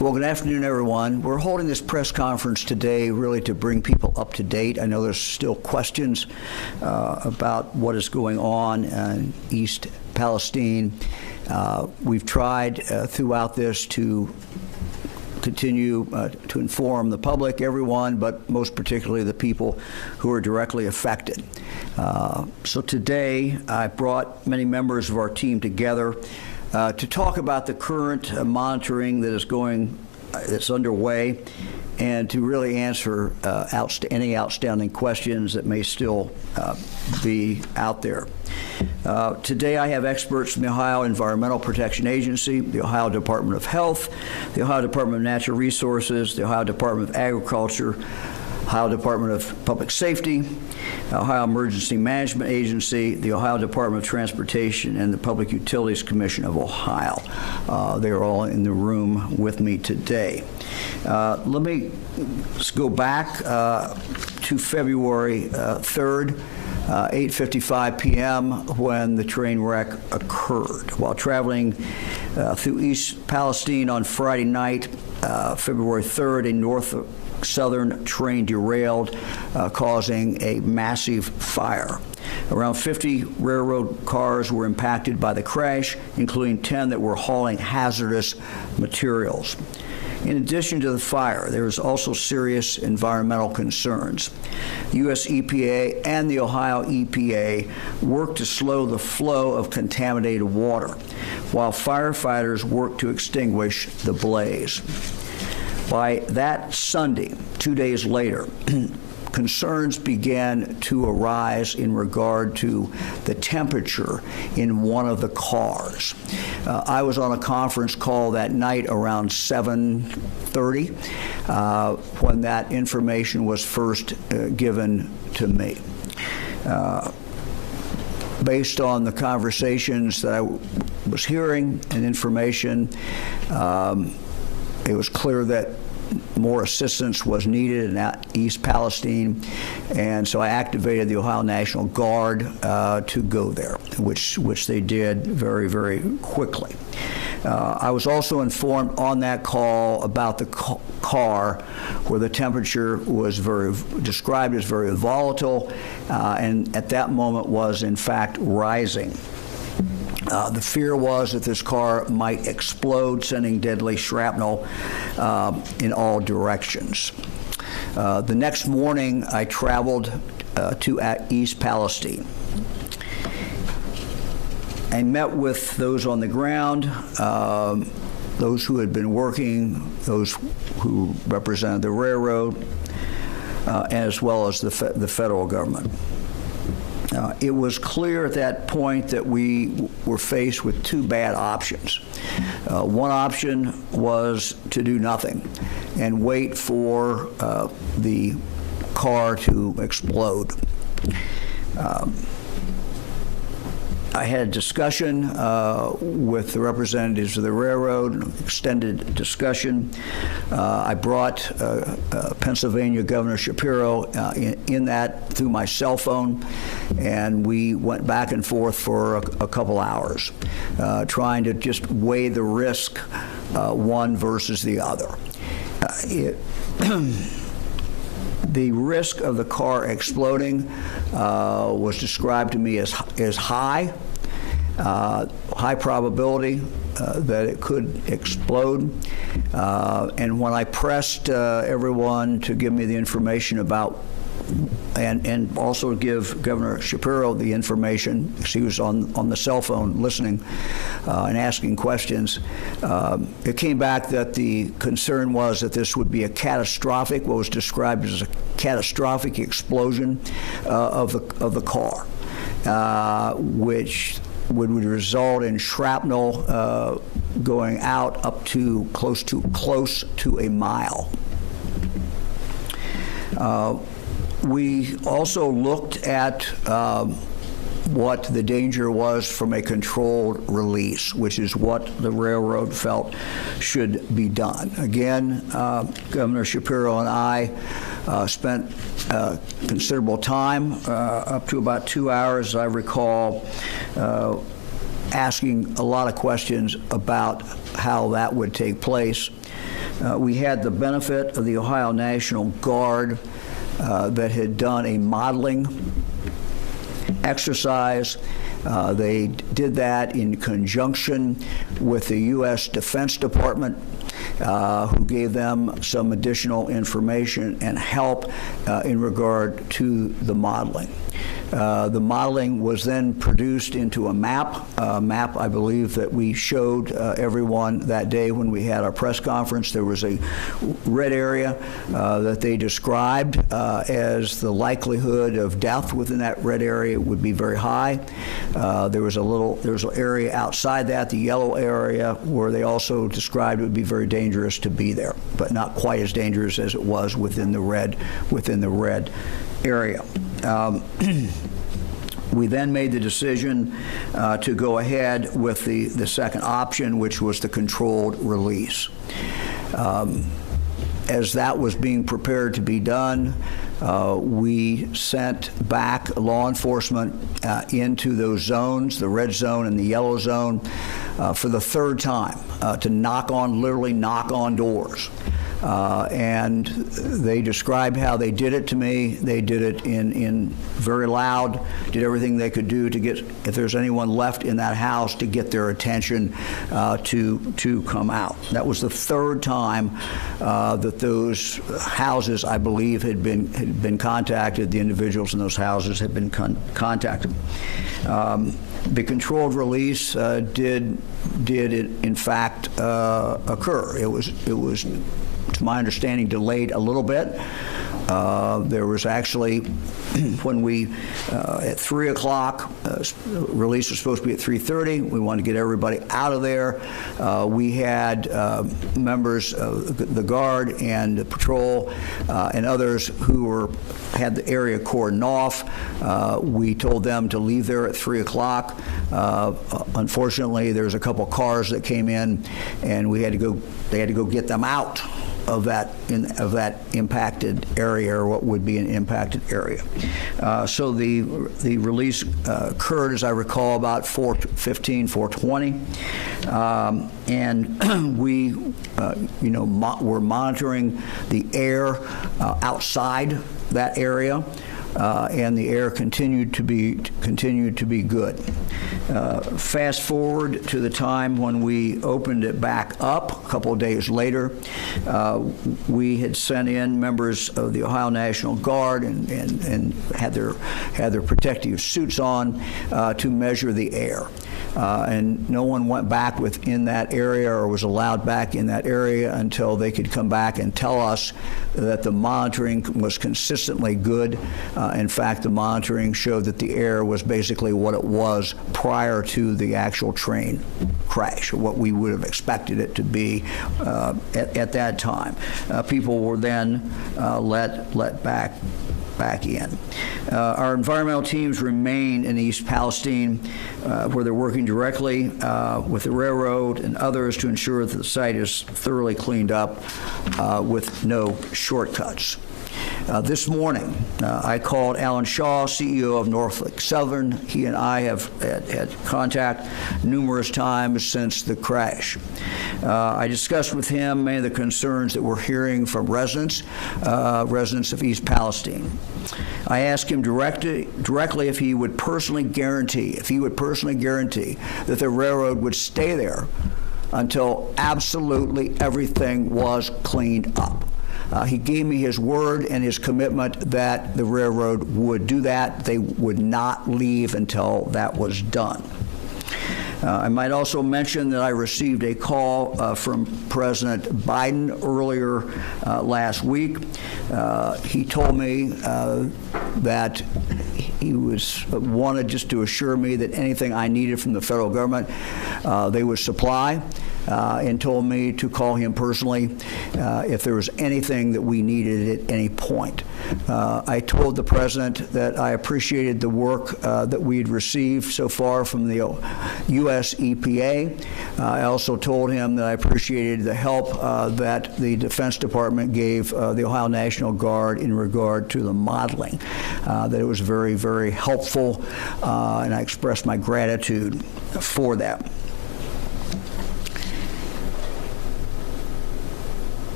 Well, good afternoon, everyone. We're holding this press conference today really to bring people up to date. I know there's still questions about what is going on in East Palestine. We've tried throughout this to continue to inform the public, everyone, but most particularly the people who are directly affected. So today, I brought many members of our team together to talk about the current monitoring that's underway, and to really answer any outstanding questions that may still be out there. Today I have experts from the Ohio Environmental Protection Agency, the Ohio Department of Health, the Ohio Department of Natural Resources, the Ohio Department of Agriculture, Ohio Department of Public Safety, Ohio Emergency Management Agency, the Ohio Department of Transportation, and the Public Utilities Commission of Ohio. They are all in the room with me today. Let me go back to February 3rd, 8:55 p.m. when the train wreck occurred. While traveling through East Palestine on Friday night, February 3rd, a north southern train derailed, causing a massive fire. Around 50 railroad cars were impacted by the crash, including 10 that were hauling hazardous materials. In addition to the fire, there is also serious environmental concerns. U.S. EPA and the Ohio EPA worked to slow the flow of contaminated water, while firefighters worked to extinguish the blaze. By that Sunday, 2 days later, concerns began to arise in regard to the temperature in one of the cars. I was on a conference call that night around 7:30 when that information was first given to me. Based on the conversations that I was hearing and information, it was clear that more assistance was needed in East Palestine, and so I activated the Ohio National Guard to go there, which they did very, very quickly. I was also informed on that call about the car where the temperature was described as very volatile, and at that moment was in fact rising. The fear was that this car might explode, sending deadly shrapnel in all directions. The next morning, I traveled to East Palestine. I met with those on the ground, those who had been working, those who represented the railroad, as well as the federal government. It was clear at that point that we were faced with two bad options. One option was to do nothing and wait for the car to explode. I had a discussion with the representatives of the railroad, an extended discussion. I brought Pennsylvania Governor Shapiro in that through my cell phone, and we went back and forth for a couple hours, trying to just weigh the risk, one versus the other. The risk of the car exploding was described to me as high, high probability that it could explode. And when I pressed everyone to give me the information about, and also give Governor Shapiro the information, because he was on the cell phone listening and asking questions, it came back that the concern was that this would be a catastrophic, what was described as a catastrophic explosion of the car, which would result in shrapnel going out up to close to a mile. We also looked at what the danger was from a controlled release, which is what the railroad felt should be done. Again, Governor Shapiro and I spent considerable time, up to about 2 hours, as I recall, asking a lot of questions about how that would take place. We had the benefit of the Ohio National Guard that had done a modeling exercise. They did that in conjunction with the U.S. Defense Department, who gave them some additional information and help in regard to the modeling. The modeling was then produced into a map I believe that we showed everyone that day when we had our press conference. There was a red area that they described as the likelihood of death within that red area would be very high. There was an area outside that, the yellow area, where they also described it would be very dangerous to be there, but not quite as dangerous as it was within the red area. We then made the decision to go ahead with the second option, which was the controlled release. As that was being prepared to be done, we sent back law enforcement into those zones, the red zone and the yellow zone, for the third time to literally knock on doors. And they described how they did it to me. They did it in very loud, did everything they could do to get, if there's anyone left in that house, to get their attention to come out. That was the third time that those houses, I believe, had been contacted. The individuals in those houses had been contacted. The controlled release did in fact occur. It was, to my understanding, delayed a little bit. There was actually, when we, at 3 o'clock, release was supposed to be at 3:30. We wanted to get everybody out of there. We had members of the Guard and the patrol and others who had the area cordoned off. We told them to leave there at 3 o'clock. Unfortunately, there was a couple cars that came in, and they had to go get them out of that impacted area, or what would be an impacted area. So the release occurred, as I recall, about 4:15, 4:20, and we were monitoring the air outside that area. And the air continued to be good. Fast forward to the time when we opened it back up a couple of days later. We had sent in members of the Ohio National Guard and had their protective suits on to measure the air. And no one went back within that area or was allowed back in that area until they could come back and tell us that the monitoring was consistently good. In fact, the monitoring showed that the air was basically what it was prior to the actual train crash, or what we would have expected it to be at that time. People were then let back in. Our environmental teams remain in East Palestine, where they're working directly with the railroad and others to ensure that the site is thoroughly cleaned up with no shortcuts. This morning, I called Alan Shaw, CEO of Norfolk Southern. He and I have had contact numerous times since the crash. I discussed with him many of the concerns that we're hearing from residents of East Palestine. I asked him directly if he would personally guarantee that the railroad would stay there until absolutely everything was cleaned up. He gave me his word and his commitment that the railroad would do that. They would not leave until that was done. I might also mention that I received a call from President Biden earlier last week. He told me that he wanted just to assure me that anything I needed from the federal government, they would supply. and told me to call him personally if there was anything that we needed at any point. I told the President that I appreciated the work that we had received so far from the U.S. EPA. I also told him that I appreciated the help that the Defense Department gave the Ohio National Guard in regard to the modeling, that it was very, very helpful, and I expressed my gratitude for that.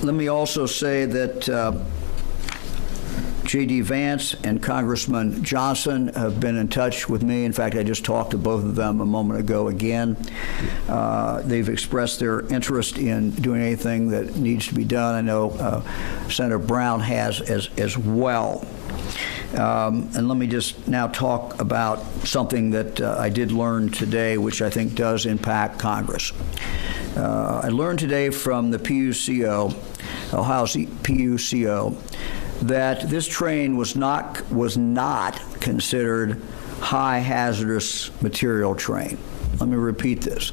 Let me also say that J.D. Vance and Congressman Johnson have been in touch with me. In fact, I just talked to both of them a moment ago again. They've expressed their interest in doing anything that needs to be done. I know Senator Brown has as well. And let me just now talk about something that I did learn today, which I think does impact Congress. I learned today from the PUCO, Ohio's PUCO, that this train was not considered high hazardous material train. Let me repeat this.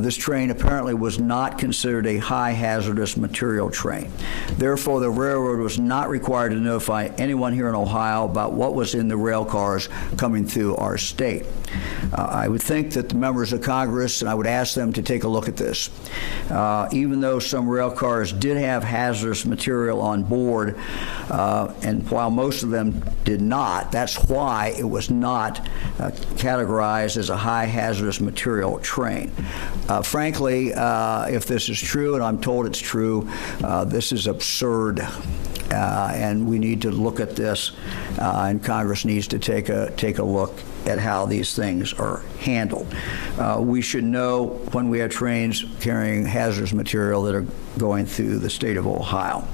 This train apparently was not considered a high hazardous material train. Therefore, the railroad was not required to notify anyone here in Ohio about what was in the rail cars coming through our state. I would think that the members of Congress, and I would ask them to take a look at this, even though some rail cars did have hazardous material on board, and while most of them did not, that's why it was not categorized as a high hazardous material train. Frankly, if this is true, and I'm told it's true, this is absurd. And we need to look at this, and Congress needs to take a look at how these things are handled. We should know when we have trains carrying hazardous material that are going through the state of Ohio.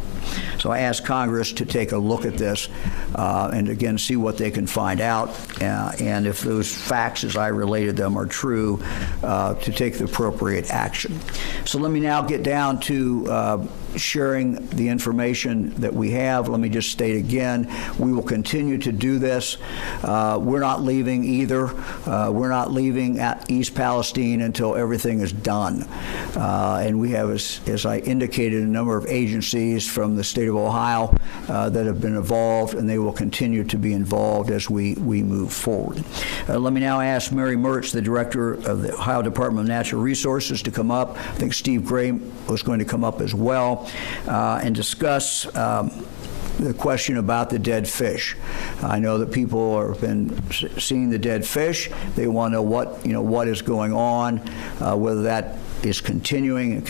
So I ask Congress to take a look at this and again see what they can find out, and if those facts as I related them are true, to take the appropriate action. So let me now get down to sharing the information that we have. Let me just state again, we will continue to do this. We're not leaving either. We're not leaving at East Palestine until everything is done. And we have, as I indicated, a number of agencies from the state of Ohio that have been involved, and they will continue to be involved as we move forward. Let me now ask Mary Mertz, the director of the Ohio Department of Natural Resources, to come up. I think Steve Gray was going to come up as well, and discuss the question about the dead fish. I know that people have been seeing the dead fish. They want to know what is going on, whether that is continuing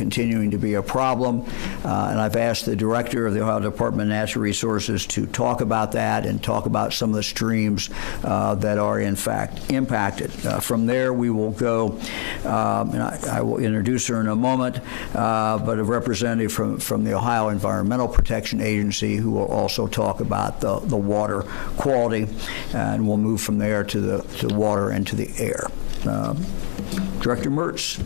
to be a problem. And I've asked the director of the Ohio Department of Natural Resources to talk about that and talk about some of the streams that are in fact impacted. From there, we will go, and I will introduce her in a moment, but a representative from the Ohio Environmental Protection Agency who will also talk about the water quality, and we'll move from there to the water and to the air. Director Mertz.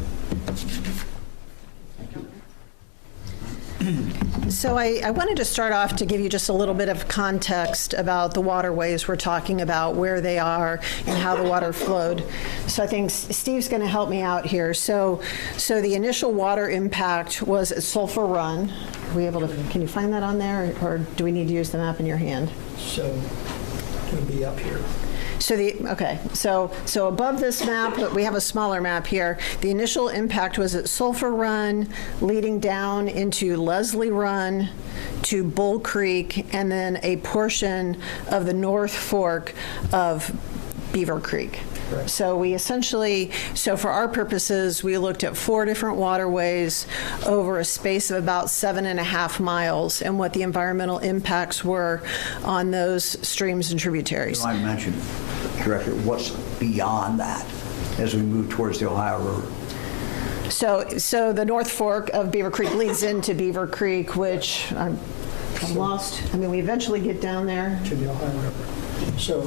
So I wanted to start off to give you just a little bit of context about the waterways we're talking about, where they are, and how the water flowed. So I think Steve's going to help me out here. So the initial water impact was at Sulphur Run. Are we able to? Can you find that on there, or do we need to use the map in your hand? So it would be up here. So above this map, but we have a smaller map here. The initial impact was at Sulphur Run, leading down into Leslie Run to Bull Creek, and then a portion of the North Fork of Beaver Creek. Right. So we essentially, for our purposes, we looked at 4 different waterways over a space of about 7.5 miles, and what the environmental impacts were on those streams and tributaries. I mentioned, Director, what's beyond that as we move towards the Ohio River? So the North Fork of Beaver Creek leads into Beaver Creek, which I'm lost. I mean, we eventually get down there. To the Ohio River. So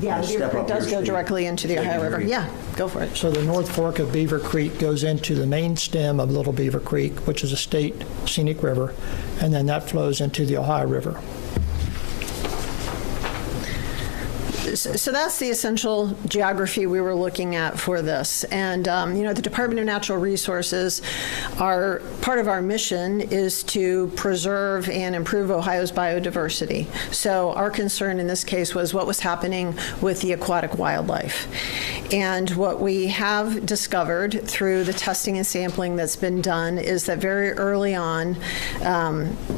yeah, Beaver Creek does go directly into the Ohio River. Yeah, go for it. So the North Fork of Beaver Creek goes into the main stem of Little Beaver Creek, which is a state scenic river, and then that flows into the Ohio River. So that's the essential geography we were looking at for this. And, the Department of Natural Resources, part of our mission is to preserve and improve Ohio's biodiversity. So our concern in this case was what was happening with the aquatic wildlife. And what we have discovered through the testing and sampling that's been done is that very early on,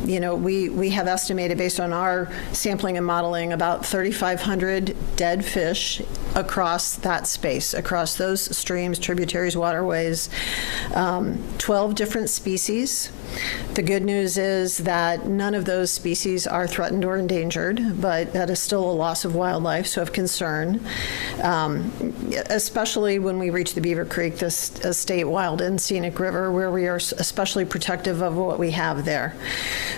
we have estimated, based on our sampling and modeling, about 3,500 dead fish across that space, across those streams, tributaries, waterways, 12 different species. The good news is that none of those species are threatened or endangered, but that is still a loss of wildlife, so of concern, especially when we reach the Beaver Creek, this state wild and scenic river, where we are especially protective of what we have there.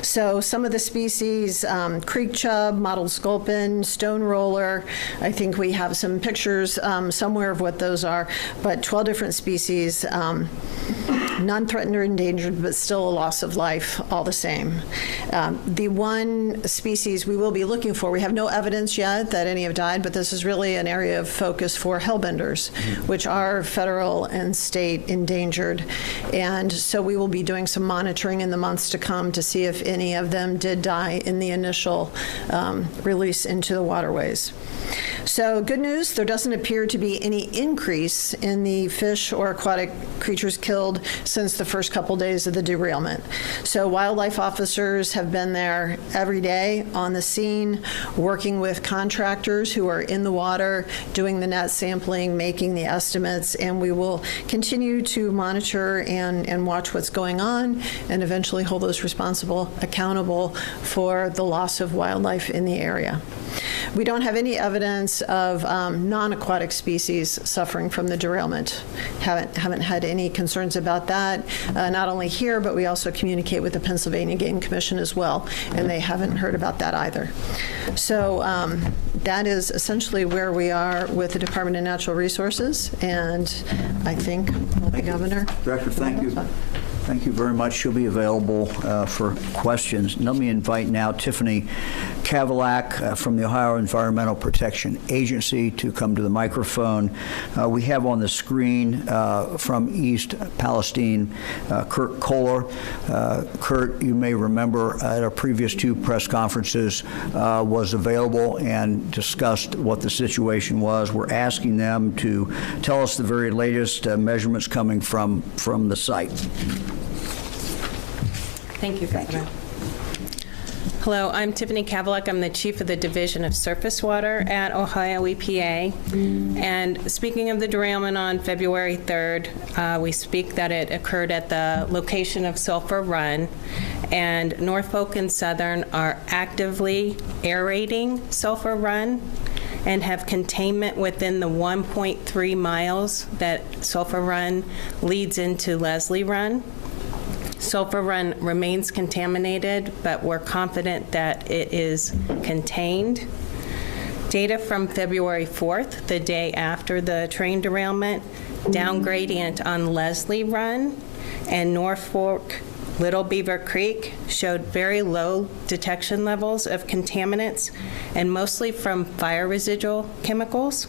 So some of the species, creek chub, mottled sculpin, stone roller, I think we have some pictures somewhere of what those are, but 12 different species, none threatened or endangered, but still a loss of life all the same. The one species we will be looking for, we have no evidence yet that any have died, but this is really an area of focus for hellbenders, which are federal and state endangered. And so we will be doing some monitoring in the months to come to see if any of them did die in the initial release into the waterways. So good news, there doesn't appear to be any increase in the fish or aquatic creatures killed since the first couple days of the derailment. So wildlife officers have been there every day on the scene, working with contractors who are in the water, doing the net sampling, making the estimates, and we will continue to monitor and watch what's going on and eventually hold those responsible accountable for the loss of wildlife in the area. We don't have any evidence of non-aquatic species suffering from the derailment. Haven't had any concerns about that, not only here, but we also communicate with the Pennsylvania Game Commission as well, and they haven't heard about that either. So that is essentially where we are with the Department of Natural Resources, and I think, the Governor. Director, thank you. Thank you very much. She'll be available for questions. Let me invite now Tiffany Kavalak from the Ohio Environmental Protection Agency to come to the microphone. We have on the screen from East Palestine, Kurt Kohler. Kurt, you may remember at our previous two press conferences was available and discussed what the situation was. We're asking them to tell us the very latest measurements coming from the site. Thank you, Governor. Hello, I'm Tiffany Kavalak. I'm the Chief of the Division of Surface Water at Ohio EPA. And speaking of the derailment on February 3rd, we speak that it occurred at the location of Sulphur Run. And Norfolk and Southern are actively aerating Sulphur Run and have containment within the 1.3 miles that Sulphur Run leads into Leslie Run. Sulphur Run remains contaminated, but we're confident that it is contained. Data from February 4th, the day after the train derailment, down gradient on Leslie Run and North Fork Little Beaver Creek showed very low detection levels of contaminants and mostly from fire residual chemicals.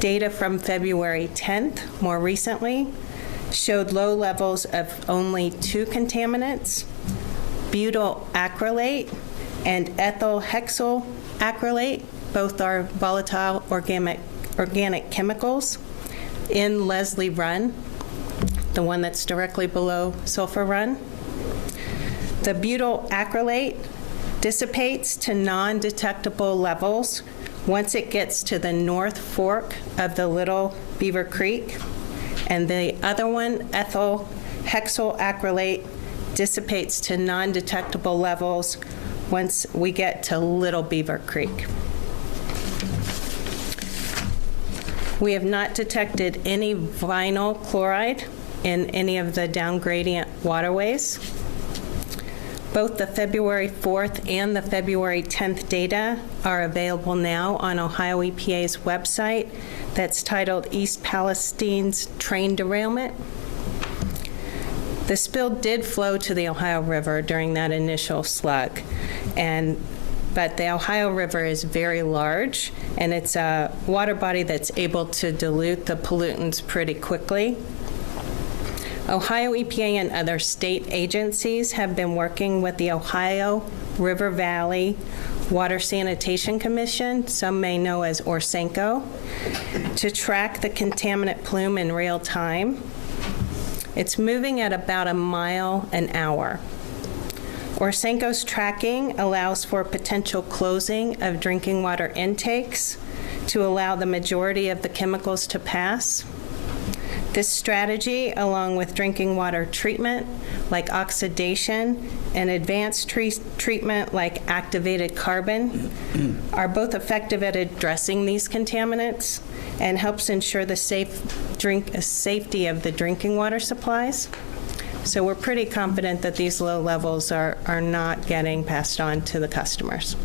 Data from February 10th, more recently, showed low levels of only two contaminants, butyl acrylate and ethyl hexyl acrylate. Both are volatile organic chemicals in Leslie Run, the one that's directly below Sulphur Run. The butyl acrylate dissipates to non-detectable levels once it gets to the North Fork of the Little Beaver Creek. And the other one, ethyl hexyl acrylate, dissipates to non-detectable levels once we get to Little Beaver Creek. We have not detected any vinyl chloride in any of the down gradient waterways. Both the February 4th and the February 10th data are available now on Ohio EPA's website that's titled East Palestine's Train Derailment. The spill did flow to the Ohio River during that initial slug, and but the Ohio River is very large, and it's a water body that's able to dilute the pollutants pretty quickly. Ohio EPA and other state agencies have been working with the Ohio River Valley Water Sanitation Commission, some may know as ORSANCO, to track the contaminant plume in real time. It's moving at about a mile an hour. ORSANCO's tracking allows for potential closing of drinking water intakes to allow the majority of the chemicals to pass. This strategy, along with drinking water treatment like oxidation and advanced treatment like activated carbon, are both effective at addressing these contaminants and helps ensure the safety of the drinking water supplies. So we're pretty confident that these low levels are not getting passed on to the customers.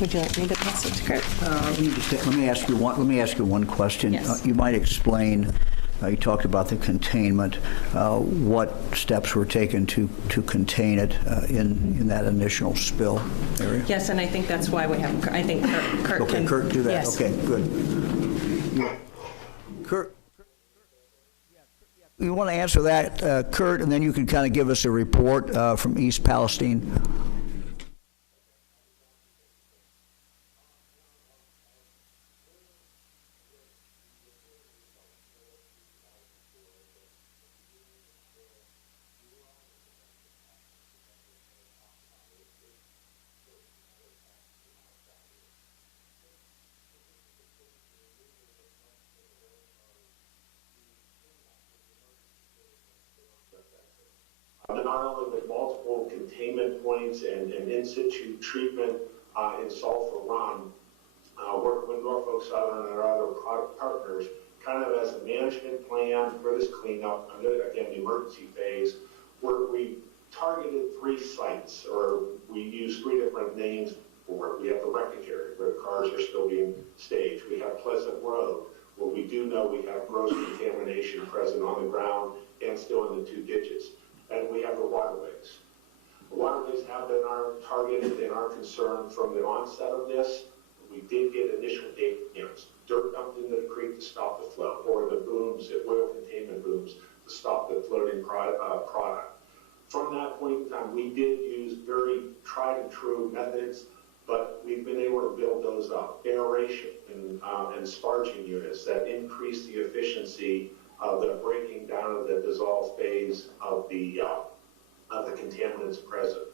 Would you like me to pass it to Kurt? Let me ask you one question. Yes. You might explain. You talked about the containment. What steps were taken to contain it in that initial spill area? Yes, and I think that's why we have. I think Kurt Okay, can. Kurt, do that. Yes. Okay, good. Kurt, you want to answer that, Kurt, and then you can kind of give us a report from East Palestine. Not only with multiple containment points and in situ treatment in Sulphur Run, working with Norfolk Southern and our other partners, kind of as a management plan for this cleanup, again, the emergency phase, where we targeted 3 sites, or we used 3 different names for it. We have the wreckage area where the cars are still being staged. We have Pleasant Road, where we do know we have gross contamination present on the ground and still in the 2 ditches. And we have the waterways. The waterways have been our targeted and our concern from the onset of this. We did get initial data, dirt dumped into the creek to stop the flow, or the booms, oil containment booms, to stop the floating product. From that point in time, we did use very tried and true methods, but we've been able to build those up. Aeration and sparging units that increase the efficiency of the breaking down of the dissolved phase of the contaminants present.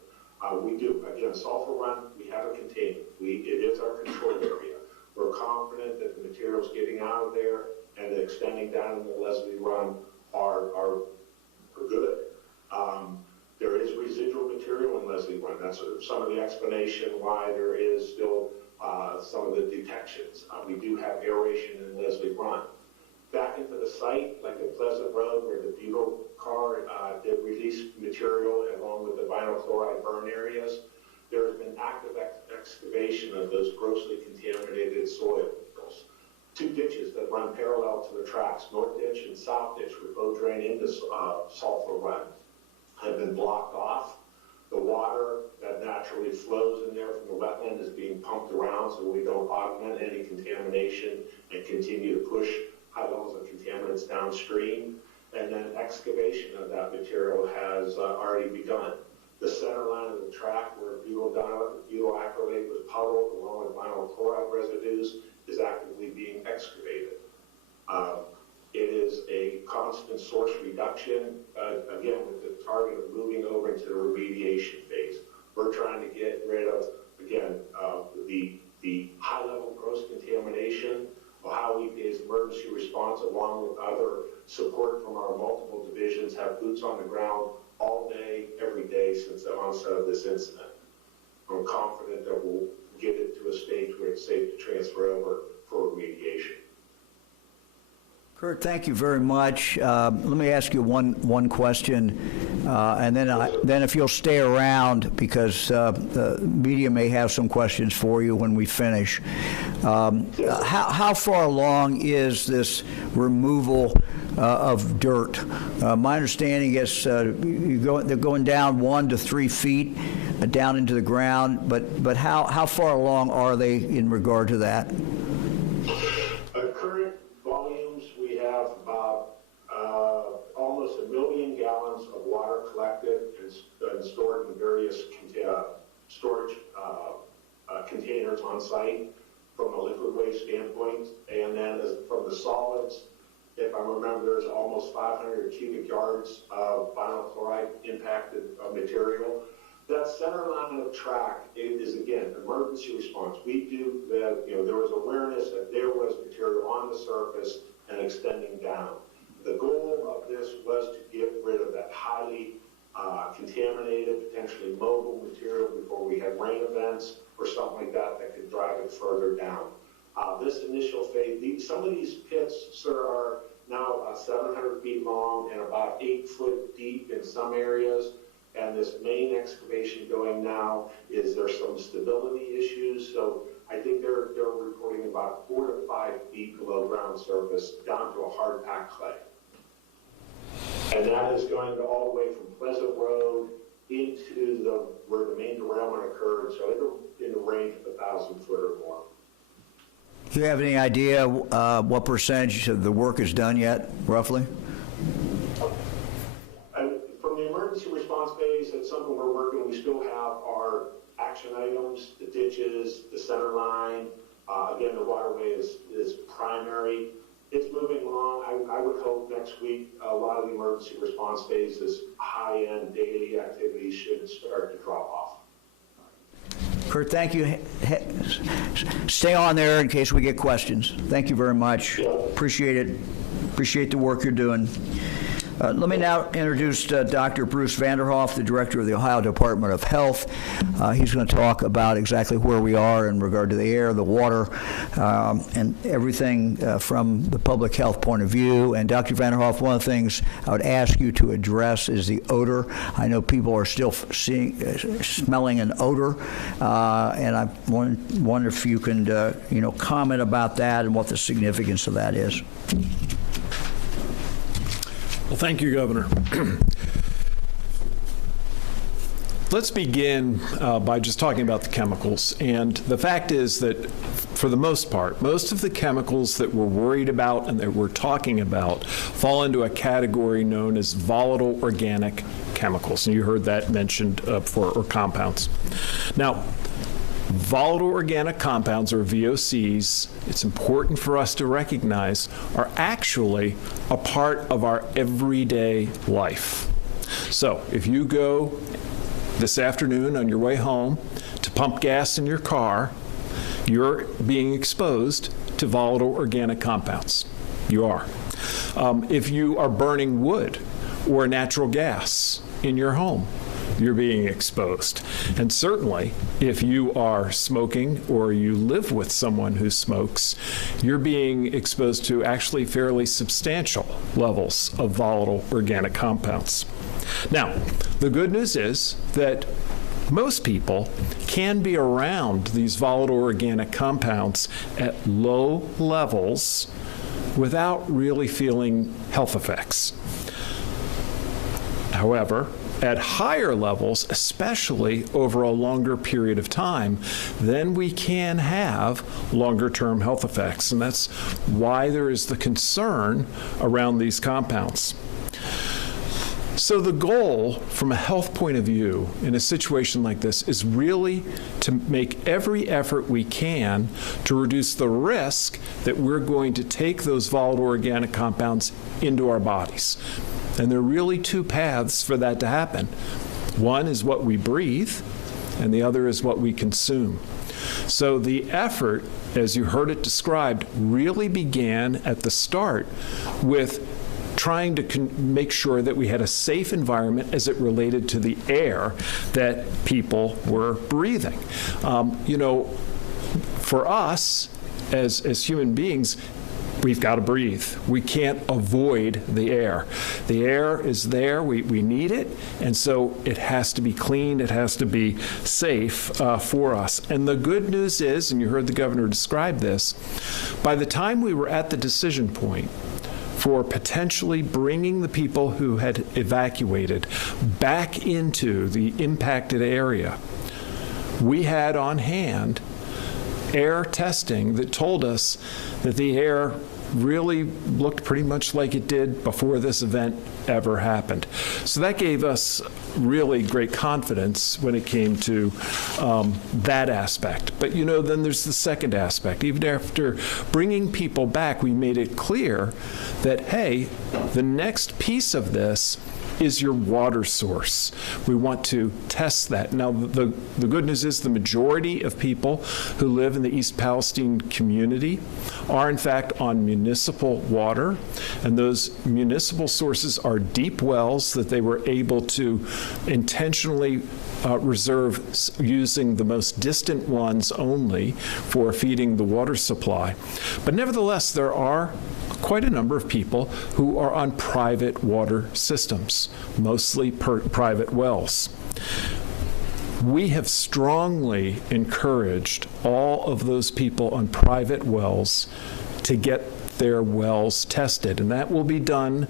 We do, again, Sulphur Run, we have a containment. It is our control area. We're confident that the materials getting out of there and the extending down in the Leslie Run are good. There is residual material in Leslie Run. That's some of the explanation why there is still some of the detections. We do have aeration in Leslie Run. Back into the site, like at Pleasant Road, where the Butyl car did release material along with the vinyl chloride burn areas, there has been active excavation of those grossly contaminated soils. 2 ditches that run parallel to the tracks, North Ditch and South Ditch, which both drain into Sulphur Run, have been blocked off. The water that naturally flows in there from the wetland is being pumped around so we don't augment any contamination and continue to push high levels of contaminants downstream, and then excavation of that material has already begun. The center line of the track where butyl acrylate was puddled along with vinyl chloride residues is actively being excavated. It is a constant source reduction, again, with the target of moving over into the remediation phase. We're trying to get rid of, again, the high-level gross contamination. Ohio EPA's emergency response, along with other support from our multiple divisions, have boots on the ground all day, every day since the onset of this incident. I'm confident that we'll get it to a stage where it's safe to transfer over for remediation. Kurt, thank you very much. Let me ask you one question, and then if you'll stay around, because the media may have some questions for you when we finish. How far along is this removal of dirt. My understanding is they're going down 1 to 3 feet down into the ground, but how far along are they in regard to that? Current volumes, we have about almost 1 million gallons of water collected and stored in various storage containers on site from a liquid waste standpoint. And then from the solids, if I remember, there's almost 500 cubic yards of vinyl chloride impacted material. That center line of track is, again, emergency response. We do that, there was awareness that there was material on the surface and extending down. The goal of this was to get rid of that highly contaminated, potentially mobile material before we had rain events or something like that that could drive it further down. This initial phase, some of these pits, sir, are now 700 feet long and about 8 foot deep in some areas. And this main excavation going now there's some stability issues. So I think they're reporting about 4 to 5 feet below ground surface down to a hard packed clay. And that is going to all the way from Pleasant Road into where the main derailment occurred. So it'll in the range of 1,000 foot or more. Do you have any idea what percentage of the work is done yet, roughly? From the emergency response phase, it's something we're working. We still have our action items, the ditches, the center line. Again, the waterway is primary. It's moving along. I would hope next week a lot of the emergency response phases, high-end daily activities should start to drop off. Kurt, thank you. Stay on there in case we get questions. Thank you very much. Appreciate it. Appreciate the work you're doing. Let me now introduce Dr. Bruce Vanderhoff, the director of the Ohio Department of Health. He's going to talk about exactly where we are in regard to the air, the water, and everything from the public health point of view. And Dr. Vanderhoff, one of the things I would ask you to address is the odor. I know people are still smelling an odor, and I wonder if you can comment about that and what the significance of that is. Well, thank you, Governor. Let's begin by just talking about the chemicals. And the fact is that, for the most part, most of the chemicals that we're worried about and that we're talking about fall into a category known as volatile organic chemicals. And you heard that mentioned before, or compounds. Now, volatile organic compounds, or VOCs, it's important for us to recognize, are actually a part of our everyday life. So if you go this afternoon on your way home to pump gas in your car, you're being exposed to volatile organic compounds. You are. If you are burning wood or natural gas in your home, you're being exposed. And certainly, if you are smoking or you live with someone who smokes, you're being exposed to actually fairly substantial levels of volatile organic compounds. Now, the good news is that most people can be around these volatile organic compounds at low levels without really feeling health effects. However, at higher levels, especially over a longer period of time, then we can have longer-term health effects. And that's why there is the concern around these compounds. So the goal from a health point of view in a situation like this is really to make every effort we can to reduce the risk that we're going to take those volatile organic compounds into our bodies. And there are really two paths for that to happen. One is what we breathe, and the other is what we consume. So the effort, as you heard it described, really began at the start with trying to make sure that we had a safe environment as it related to the air that people were breathing. For us, as human beings, we've got to breathe. We can't avoid the air. The air is there. We need it, and so it has to be clean. It has to be safe for us. And the good news is, and you heard the governor describe this, by the time we were at the decision point for potentially bringing the people who had evacuated back into the impacted area, we had on hand air testing that told us that the air really looked pretty much like it did before this event ever happened. So that gave us really great confidence when it came to that aspect. But then there's the second aspect. Even after bringing people back, we made it clear that, hey, the next piece of this is your water source. We want to test that. Now, the good news is the majority of people who live in the East Palestine community are, in fact, on municipal water, and those municipal sources are deep wells that they were able to intentionally reserve using the most distant ones only for feeding the water supply. But nevertheless, there are quite a number of people who are on private water systems, mostly private wells. We have strongly encouraged all of those people on private wells to get their wells tested, and that will be done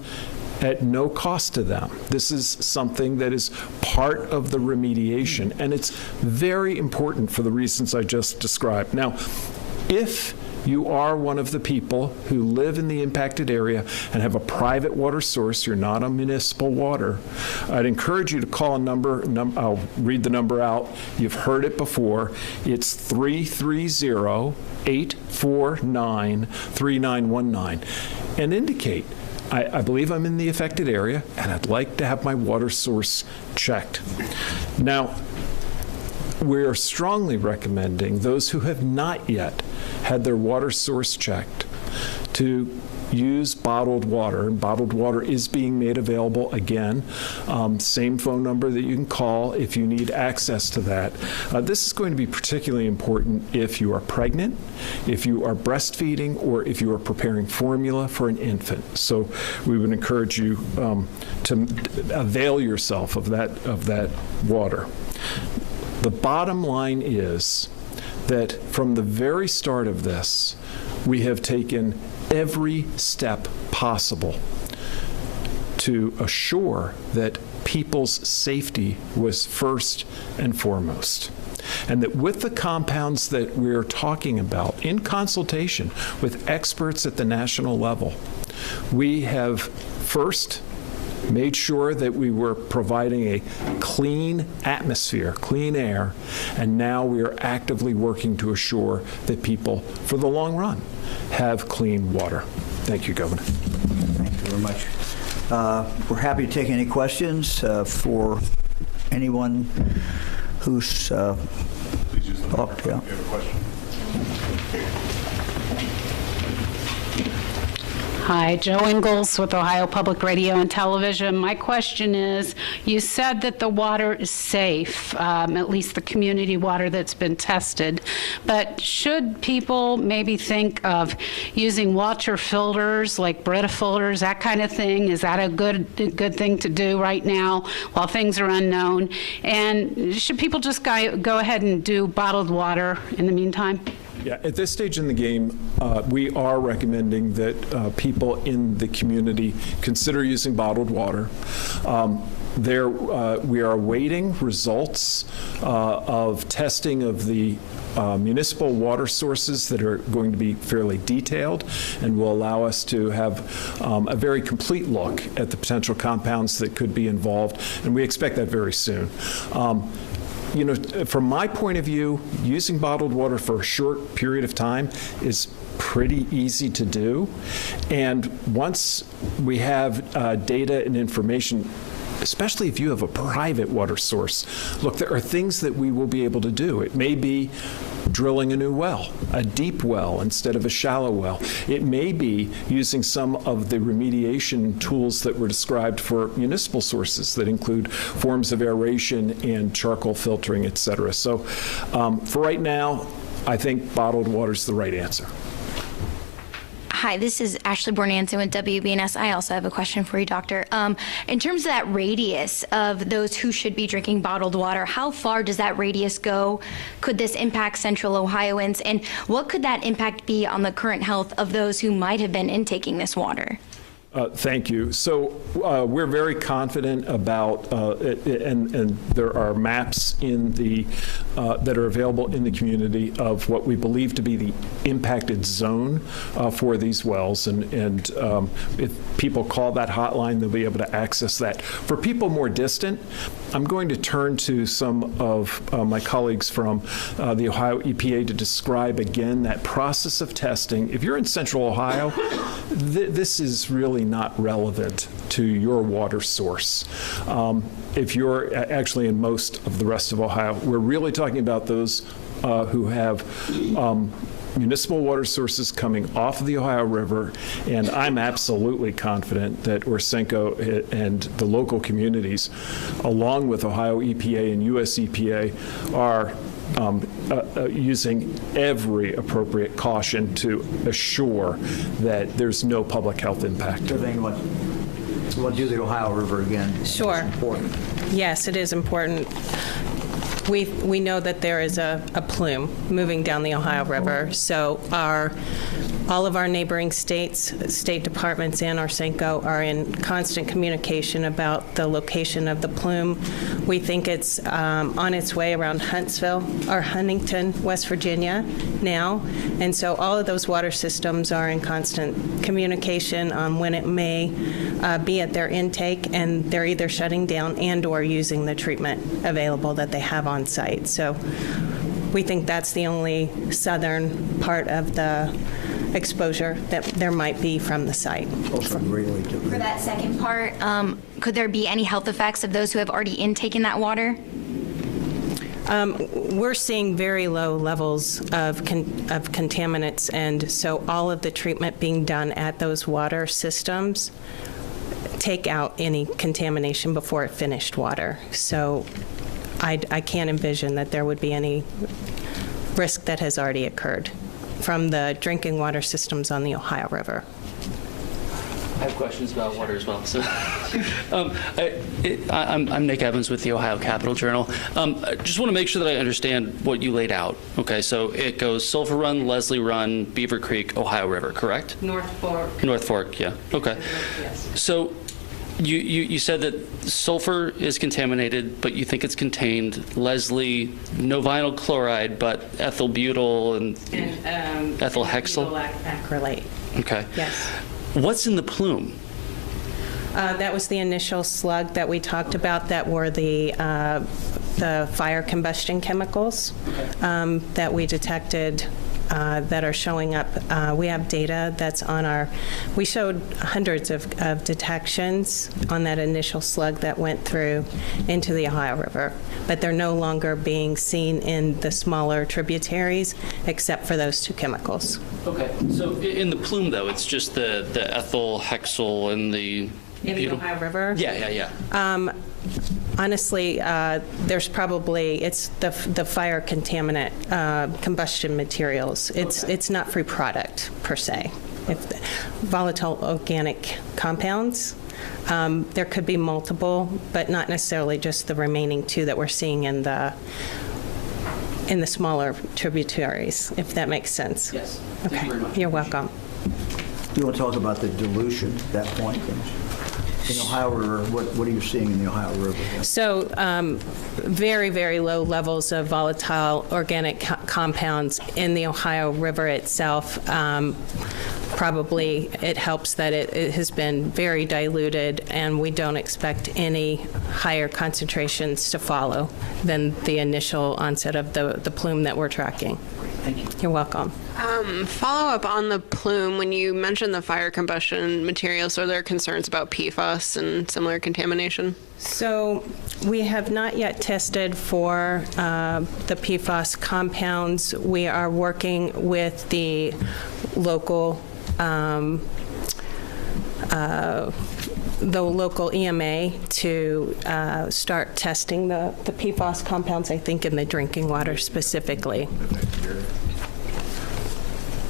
at no cost to them. This is something that is part of the remediation, and it's very important for the reasons I just described. Now, if you are one of the people who live in the impacted area and have a private water source, you're not on municipal water, I'd encourage you to call a number. I'll read the number out. You've heard it before. It's 330-849-3919. And indicate, I believe I'm in the affected area, and I'd like to have my water source checked. Now, we're strongly recommending those who have not yet had their water source checked to use bottled water, and bottled water is being made available again. Same phone number that you can call if you need access to that. This is going to be particularly important if you are pregnant, if you are breastfeeding, or if you are preparing formula for an infant. So we would encourage you to avail yourself of that water. The bottom line is that from the very start of this, we have taken every step possible to assure that people's safety was first and foremost. And that with the compounds that we're talking about, in consultation with experts at the national level, we have first made sure that we were providing a clean atmosphere, clean air, and now we are actively working to assure that people, for the long run, have clean water. Thank you, Governor. Thank you very much. We're happy to take any questions for anyone who's Please use the talked. Yeah. If you have a question. Hi, Joe Ingalls with Ohio Public Radio and Television. My question is, you said that the water is safe, at least the community water that's been tested, but should people maybe think of using water filters like Brita filters, that kind of thing? Is that a good thing to do right now while things are unknown? And should people just go ahead and do bottled water in the meantime? Yeah, at this stage in the game, we are recommending that people in the community consider using bottled water. We are awaiting results of testing of the municipal water sources that are going to be fairly detailed and will allow us to have a very complete look at the potential compounds that could be involved, and we expect that very soon. From my point of view, using bottled water for a short period of time is pretty easy to do. And once we have data and information, especially if you have a private water source, look, there are things that we will be able to do. It may be drilling a new well, a deep well instead of a shallow well. It may be using some of the remediation tools that were described for municipal sources that include forms of aeration and charcoal filtering, et cetera. So for right now, I think bottled water is the right answer. Hi, this is Ashley Bornanson with WBNS. I also have a question for you, Doctor. In terms of that radius of those who should be drinking bottled water, how far does that radius go? Could this impact Central Ohioans? And what could that impact be on the current health of those who might have been intaking this water? Thank you. So we're very confident about, and there are maps in the that are available in the community of what we believe to be the impacted zone for these wells. And if people call that hotline, they'll be able to access that. For people more distant, I'm going to turn to some of my colleagues from the Ohio EPA to describe again that process of testing. If you're in Central Ohio, this is really not relevant to your water source. If you're actually in most of the rest of Ohio, we're really talking about those who have municipal water sources coming off of the Ohio River, and I'm absolutely confident that Orsenco and the local communities, along with Ohio EPA and US EPA, are using every appropriate caution to assure that there's no public health impact. We'll do the Ohio River again. Sure. It's important. Yes, it is important. We know that there is a plume moving down the Ohio River, so all of our neighboring states, state departments, and Orsenco are in constant communication about the location of the plume. We think it's on its way around Huntsville or Huntington, West Virginia now, and so all of those water systems are in constant communication on when it may be at their intake, and they're either shutting down and/or using the treatment available that they have on site. So we think that's the only southern part of the exposure that there might be from the site. Also greatly different. For that second part, could there be any health effects of those who have already intaken that water? We're seeing very low levels of contaminants, and so all of the treatment being done at those water systems take out any contamination before it finished water. So I can't envision that there would be any risk that has already occurred from the drinking water systems on the Ohio River. I have questions about water as well. So, I'm Nick Evans with the Ohio Capital Journal. I just want to make sure that I understand what you laid out. Okay, so it goes Sulphur Run, Leslie Run, Beaver Creek, Ohio River, correct? North Fork. North Fork, yeah. Okay. Yes. So you said that sulfur is contaminated, but you think it's contained. Leslie, no vinyl chloride, but ethyl butyl and ethyl hexyl? Acrylate. Okay. Yes. What's in the plume? That was the initial slug that we talked about that were the fire combustion chemicals that we detected that are showing up. We have data that's on we showed hundreds of detections on that initial slug that went through into the Ohio River, but they're no longer being seen in the smaller tributaries except for those two chemicals. Okay, so in the plume, though, it's just the ethyl hexyl and the In the Ohio River? Yeah. Honestly, there's probably, it's the fire contaminant combustion materials. It's not free product per se. Volatile organic compounds, there could be multiple, but not necessarily just the remaining two that we're seeing in the smaller tributaries, if that makes sense. Yes. Okay. Thank you very much. You're welcome. You want to talk about the dilution at that point? In the Ohio River, what are you seeing in the Ohio River? So very, very low levels of volatile organic compounds in the Ohio River itself. Probably it helps that it has been very diluted, and we don't expect any higher concentrations to follow than the initial onset of the plume that we're tracking. Thank you. You're welcome. Follow up on the plume. When you mentioned the fire combustion materials, are there concerns about PFAS and similar contamination? So we have not yet tested for the PFAS compounds. We are working with the local EMA to start testing the PFAS compounds, I think, in the drinking water specifically.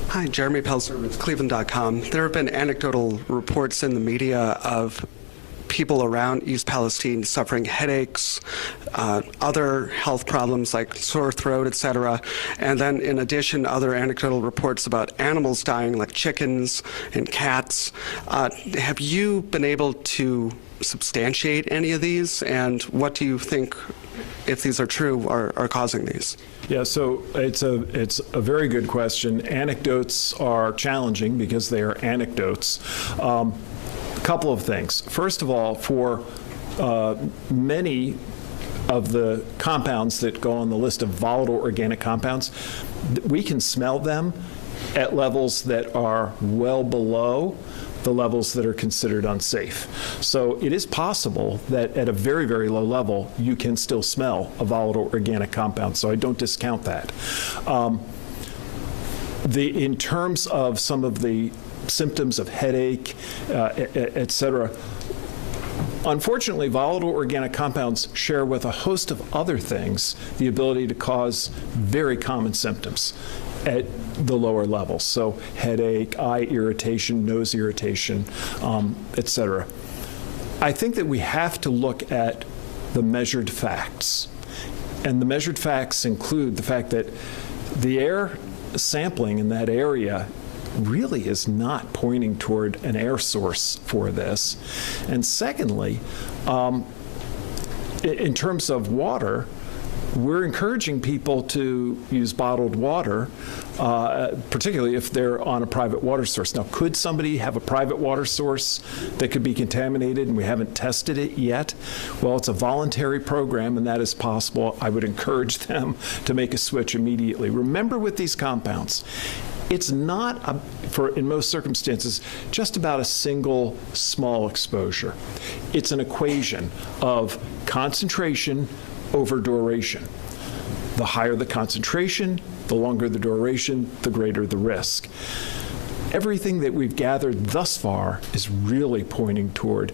Hi, Jeremy Pelzer with Cleveland.com. There have been anecdotal reports in the media of people around East Palestine suffering headaches, other health problems like sore throat, etc. And then in addition, other anecdotal reports about animals dying like chickens and cats. Have you been able to substantiate any of these? And what do you think, if these are true, are causing these? Yeah, so it's a very good question. Anecdotes are challenging because they are anecdotes. A couple of things. First of all, for many of the compounds that go on the list of volatile organic compounds, we can smell them at levels that are well below the levels that are considered unsafe. So it is possible that at a very, very low level, you can still smell a volatile organic compound. So I don't discount that. In terms of some of the symptoms of headache, et cetera, unfortunately, volatile organic compounds share with a host of other things the ability to cause very common symptoms at the lower levels. So headache, eye irritation, nose irritation, et cetera. I think that we have to look at the measured facts. And the measured facts include the fact that the air sampling in that area really is not pointing toward an air source for this. And secondly, in terms of water, we're encouraging people to use bottled water, particularly if they're on a private water source. Now, could somebody have a private water source that could be contaminated and we haven't tested it yet? Well, it's a voluntary program, and that is possible. I would encourage them to make a switch immediately. Remember, with these compounds, it's not, in most circumstances, just about a single small exposure. It's an equation of concentration over duration. The higher the concentration, the longer the duration, the greater the risk. Everything that we've gathered thus far is really pointing toward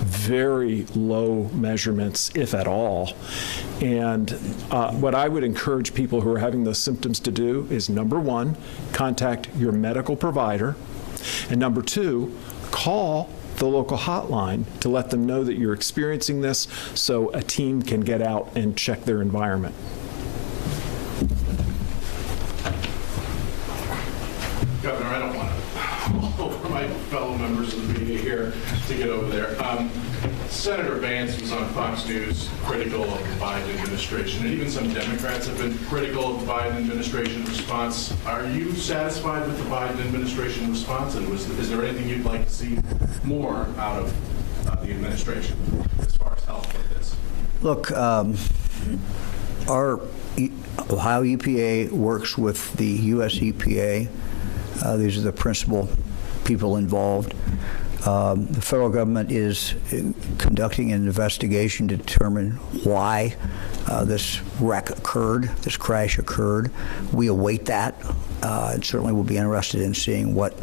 very low measurements, if at all. And what I would encourage people who are having those symptoms to do is, number one, contact your medical provider, and number two, call the local hotline to let them know that you're experiencing this so a team can get out and check their environment. Governor, I don't want to over my fellow members of the media here to get over there. Senator Vance was on Fox News critical of the Biden administration, and even some Democrats have been critical of the Biden administration response. Are you satisfied with the Biden administration response, and is there anything you'd like to see more out of the administration as far as help with this? Look, our Ohio EPA works with the U.S. EPA. These are the principal people involved. The federal government is conducting an investigation to determine why this wreck occurred, this crash occurred. We await that, and certainly we'll be interested in seeing what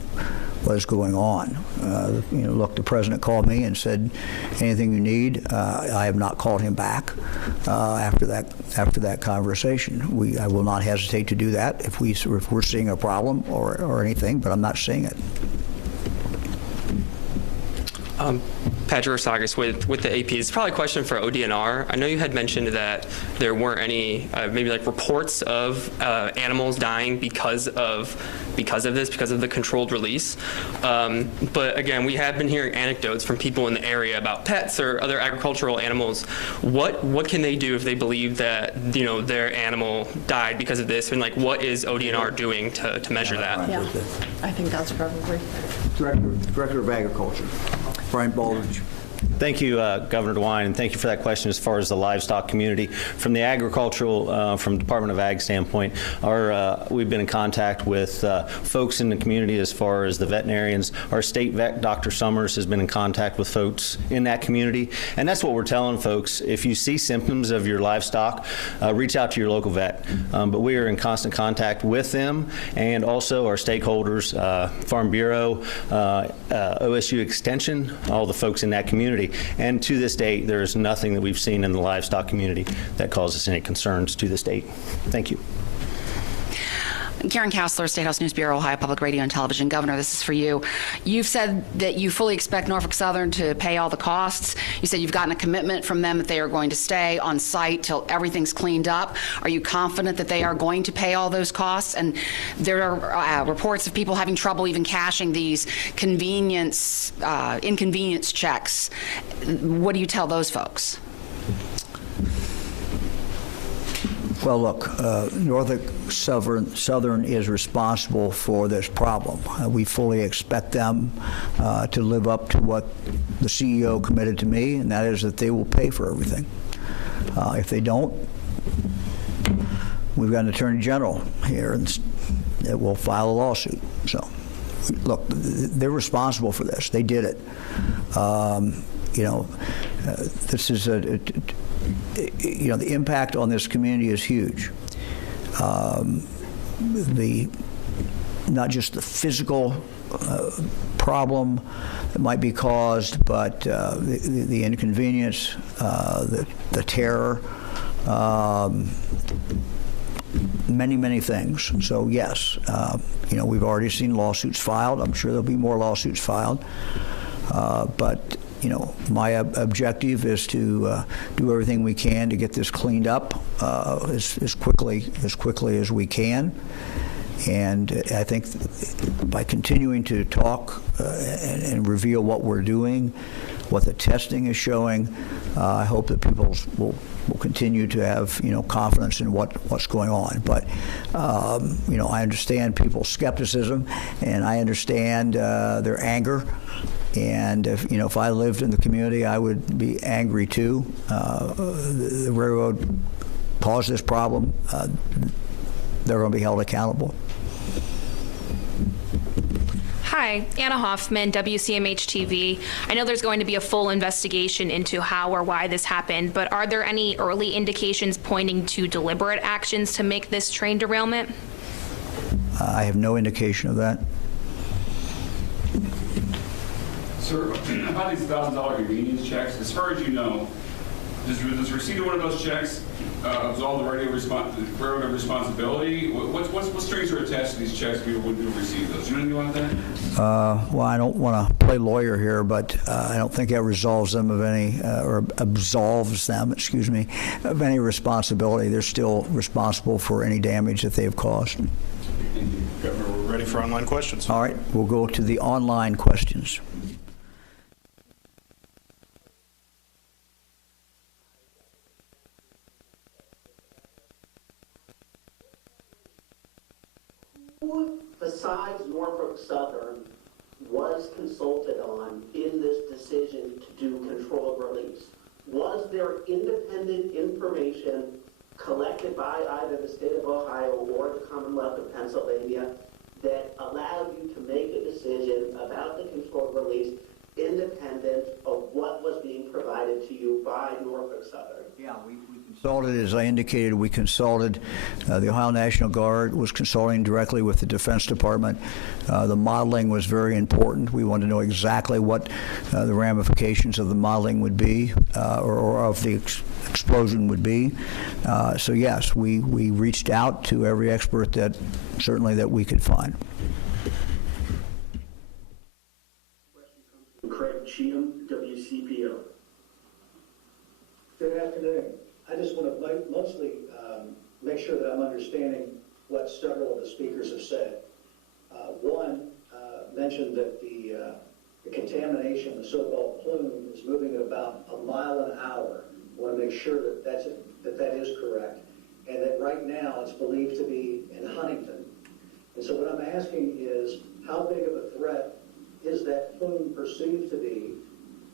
is going on. Look, the president called me and said, anything you need. I have not called him back after that conversation. I will not hesitate to do that if we're seeing a problem or anything, but I'm not seeing it. Patrick Sagas with the AP. It's probably a question for ODNR. I know you had mentioned that there weren't any maybe like reports of animals dying because of the controlled release. But again, we have been hearing anecdotes from people in the area about pets or other agricultural animals. What can they do if they believe that their animal died because of this? And like, what is ODNR doing to measure that? Yeah, I think that's probably. Director of Agriculture, Brian Baldridge. Thank you, Governor DeWine, and thank you for that question as far as the livestock community. From the agricultural, from Department of Ag standpoint, we've been in contact with folks in the community as far as the veterinarians. Our state vet, Dr. Summers, has been in contact with folks in that community, and that's what we're telling folks. If you see symptoms of your livestock, reach out to your local vet. But we are in constant contact with them, and also our stakeholders, Farm Bureau, OSU Extension, all the folks in that community. And to this date, there is nothing that we've seen in the livestock community that causes any concerns to this date. Thank you. Karen Kassler, State House News Bureau, Ohio Public Radio and Television. Governor, this is for you. You've said that you fully expect Norfolk Southern to pay all the costs. You said you've gotten a commitment from them that they are going to stay on site till everything's cleaned up. Are you confident that they are going to pay all those costs? And there are reports of people having trouble even cashing these inconvenience checks. What do you tell those folks? Well, look, Norfolk Southern is responsible for this problem. We fully expect them to live up to what the CEO committed to me, and that is that they will pay for everything. If they don't, we've got an attorney general here that will file a lawsuit. So, look, they're responsible for this. They did it. This is the impact on this community is huge. Not just the physical problem that might be caused, but the inconvenience, the terror, many things. So yes, we've already seen lawsuits filed. I'm sure there'll be more lawsuits filed. But my objective is to do everything we can to get this cleaned up as quickly as we can. And I think by continuing to talk and reveal what we're doing, what the testing is showing, I hope that people will continue to have confidence in what's going on. But I understand people's skepticism, and I understand their anger. And if I lived in the community, I would be angry too. The railroad caused this problem. They're going to be held accountable. Hi, Anna Hoffman, WCMH-TV. I know there's going to be a full investigation into how or why this happened, but are there any early indications pointing to deliberate actions to make this train derailment? I have no indication of that. Sir, about these $1,000 convenience checks, as far as you know, does receipt of one of those checks absolve the railroad responsibility? What strings are attached to these checks people would receive those? Do you know anything about that? Well, I don't want to play lawyer here, but I don't think that resolves them of any, or absolves them, excuse me, of any responsibility. They're still responsible for any damage that they have caused. Thank you. Governor, we're ready for online questions. All right, we'll go to the online questions. Who besides Norfolk Southern was consulted on in this decision to do controlled release? Was there independent information collected by either the state of Ohio or the Commonwealth of Pennsylvania that allowed you to make a decision about the controlled release independent of what was being provided to you by Norfolk Southern? Yeah, we consulted, as I indicated, we consulted. The Ohio National Guard was consulting directly with the Defense Department. The modeling was very important. We wanted to know exactly what the ramifications of the modeling would be, or of the explosion would be. So yes, we reached out to every expert that we could find. Craig Cheatham, WCPO. Good afternoon. I just want to mostly make sure that I'm understanding what several of the speakers have said. One mentioned that the contamination, the so-called plume, is moving at about a mile an hour. I want to make sure that that is correct, and that right now it's believed to be in Huntington. And so what I'm asking is, how big of a threat is that plume perceived to be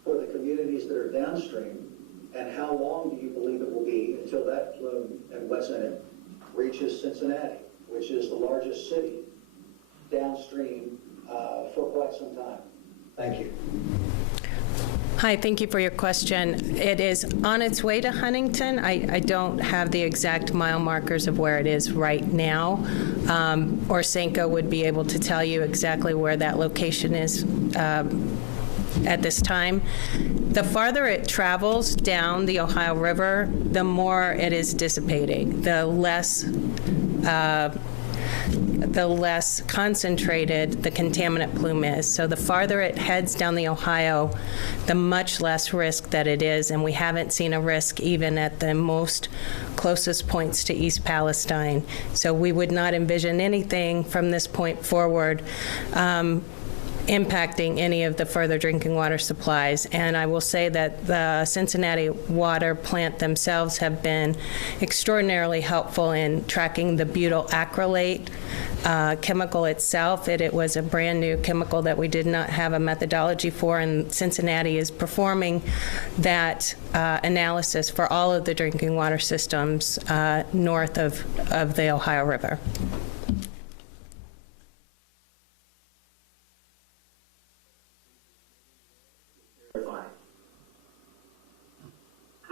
for the communities that are downstream, and how long do you believe it will be until that plume and what's in it reaches Cincinnati, which is the largest city downstream for quite some time? Thank you. Hi, thank you for your question. It is on its way to Huntington. I don't have the exact mile markers of where it is right now. Orsenko would be able to tell you exactly where that location is at this time. The farther it travels down the Ohio River, the more it is dissipating, the less the less concentrated the contaminant plume is. So the farther it heads down the Ohio, the much less risk that it is, and we haven't seen a risk even at the most closest points to East Palestine. So we would not envision anything from this point forward impacting any of the further drinking water supplies. And I will say that the Cincinnati water plant themselves have been extraordinarily helpful in tracking the butyl acrylate chemical itself. It was a brand new chemical that we did not have a methodology for, and Cincinnati is performing that analysis for all of the drinking water systems north of the Ohio River.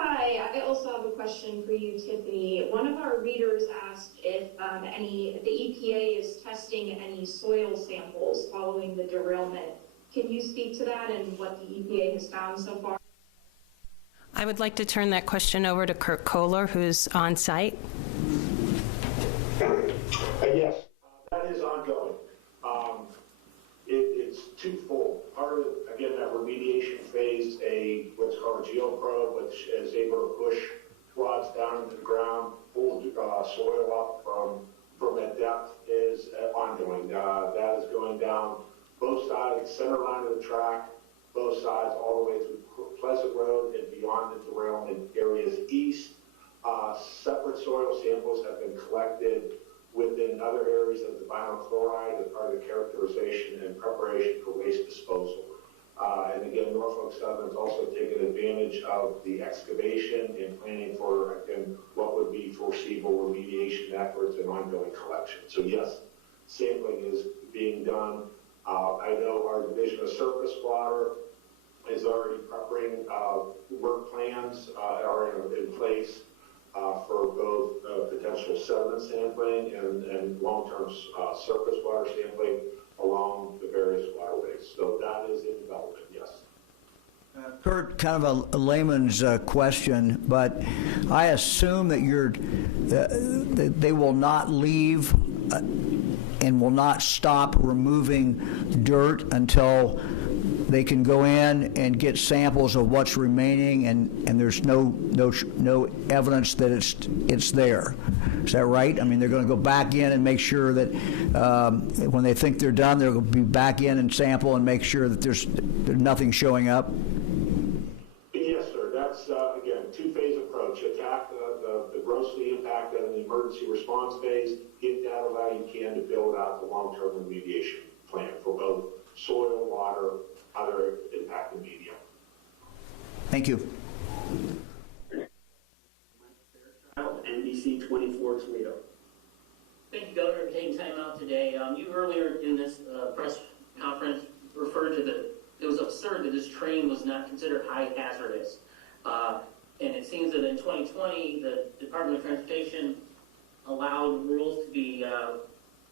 Hi, I also have a question for you, Tiffany. One of our readers asked if the EPA is testing any soil samples following the derailment. Can you speak to that and what the EPA has found so far? I would like to turn that question over to Kurt Kohler, who's on site. Yes, that is ongoing. It's twofold. Part of, again, that remediation phase, what's called a geoprobe, which is able to push rods down into the ground, pull soil up from that depth, is ongoing. That is going down both sides, center line of the track, both sides, all the way through Pleasant Road and beyond the derailment areas east. Separate soil samples have been collected within other areas of the vinyl chloride as part of the characterization and preparation for waste disposal. And again, Norfolk Southern's also taken advantage of the excavation and planning for, again, what would be foreseeable remediation efforts and ongoing collection. So yes, sampling is being done. I know our Division of Surface Water is already preparing work plans are in place for both potential sediment sampling and long-term surface water sampling along the various waterways. So that is in development, yes. Kurt, kind of a layman's question, but I assume that they will not leave and will not stop removing dirt until they can go in and get samples of what's remaining, and there's no evidence that it's there. Is that right? I mean, they're going to go back in and make sure that when they think they're done, they'll be back in and sample and make sure that there's nothing showing up. Yes, sir. That's again two-phase approach: attack the grossly impacted in the emergency response phase, get data value you can to build out the long-term remediation plan for both soil, water, other impacted media. Thank you. NBC 24 Toledo. Thank you, Governor, for taking time out today. You earlier in this press conference referred to it was absurd that this train was not considered high hazardous. And it seems that in 2020, the Department of Transportation allowed rules to be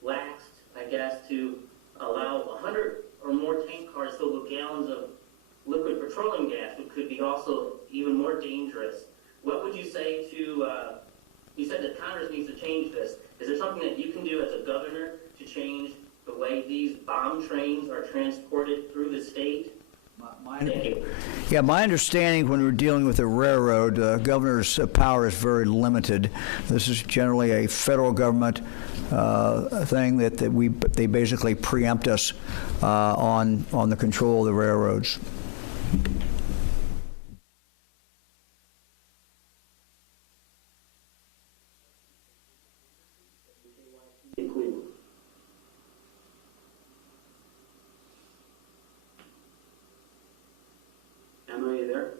laxed, I guess, to allow 100 or more tank cars filled with gallons of liquid petroleum gas, which could be also even more dangerous. What would you say to, you said that Congress needs to change this. Is there something that you can do as a governor to change the way these bomb trains are transported through the state? Thank you. Yeah, my understanding when we're dealing with a railroad, governor's power is very limited. This is generally a federal government thing that they basically preempt us on the control of the railroads. Emma, are you there?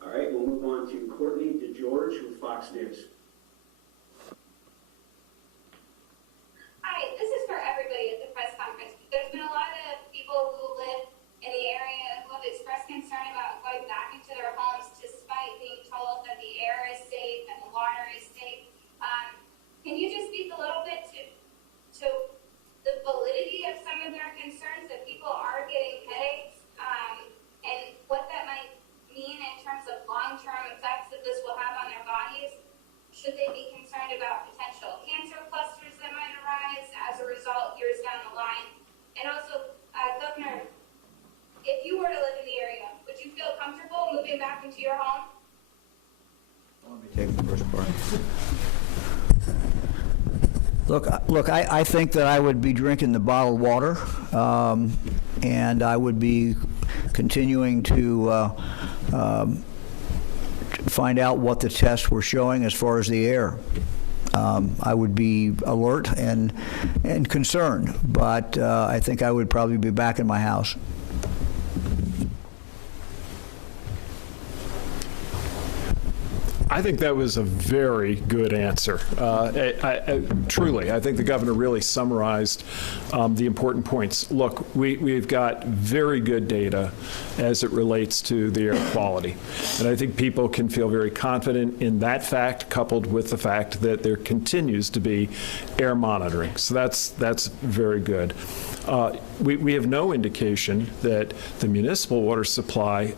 All right, we'll move on to Courtney DeGeorge with Fox News. Hi, this is for everybody at the press conference. There's been a lot of people who live in the area who have expressed concern about going back into their homes despite being told that the air is safe and the water is safe. Can you just speak a little bit to the validity of some of their concerns that people are getting headaches and what that might mean in terms of long-term effects that this will have on their bodies? Should they be concerned about potential getting back into your home? Take the first part. Look, I think that I would be drinking the bottled water, and I would be continuing to find out what the tests were showing as far as the air. I would be alert and concerned, but I think I would probably be back in my house. I think that was a very good answer. Truly, I think the governor really summarized the important points. Look, we've got very good data as it relates to the air quality. And I think people can feel very confident in that fact, coupled with the fact that there continues to be air monitoring. So that's very good. We have no indication that the municipal water supply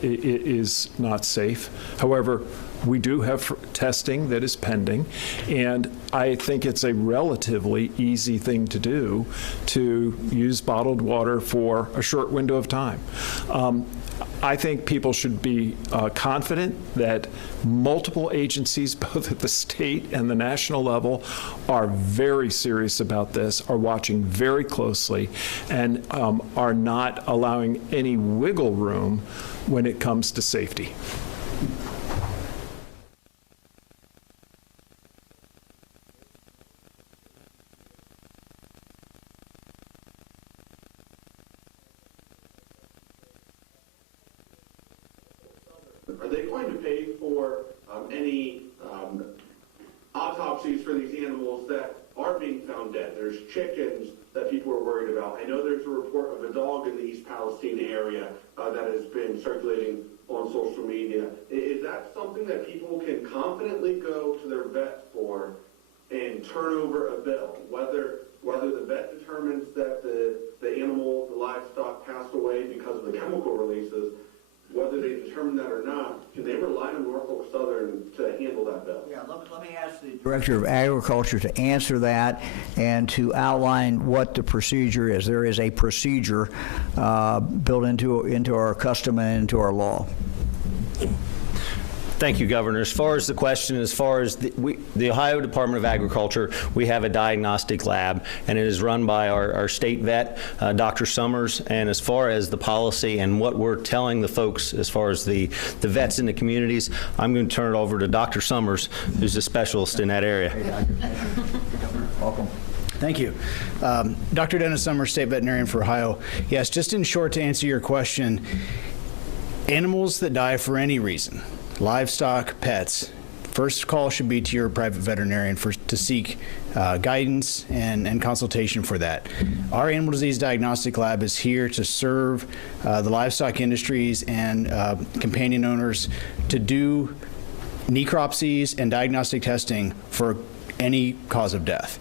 is not safe. However, we do have testing that is pending, and I think it's a relatively easy thing to do to use bottled water for a short window of time. I think people should be confident that multiple agencies, both at the state and the national level, are very serious about this, are watching very closely, and are not allowing any wiggle room when it comes to safety. Are they going to pay for any autopsies for these animals that are being found dead? There's chickens that people are worried about. I know there's a report of a dog in the East Palestine area that has been circulating on social media. Is that something that people can confidently go to their vet for and turn over a bill? Whether the vet determines that the animal, the livestock passed away because of the chemical releases, whether they determine that or not, can they rely on Norfolk Southern to handle that bill? Yeah, let me ask the Director of Agriculture to answer that and to outline what the procedure is. There is a procedure built into our custom and into our law. Thank you, Governor. As far as the question, as far as the Ohio Department of Agriculture, we have a diagnostic lab, and it is run by our state vet, Dr. Summers. And as far as the policy and what we're telling the folks as far as the vets in the communities, I'm going to turn it over to Dr. Summers, who's a specialist in that area. Welcome. Thank you. Dr. Dennis Summers, State Veterinarian for Ohio. Yes, just in short, to answer your question, animals that die for any reason, livestock, pets, first call should be to your private veterinarian to seek guidance and consultation for that. Our animal disease diagnostic lab is here to serve the livestock industries and companion owners to do necropsies and diagnostic testing for any cause of death.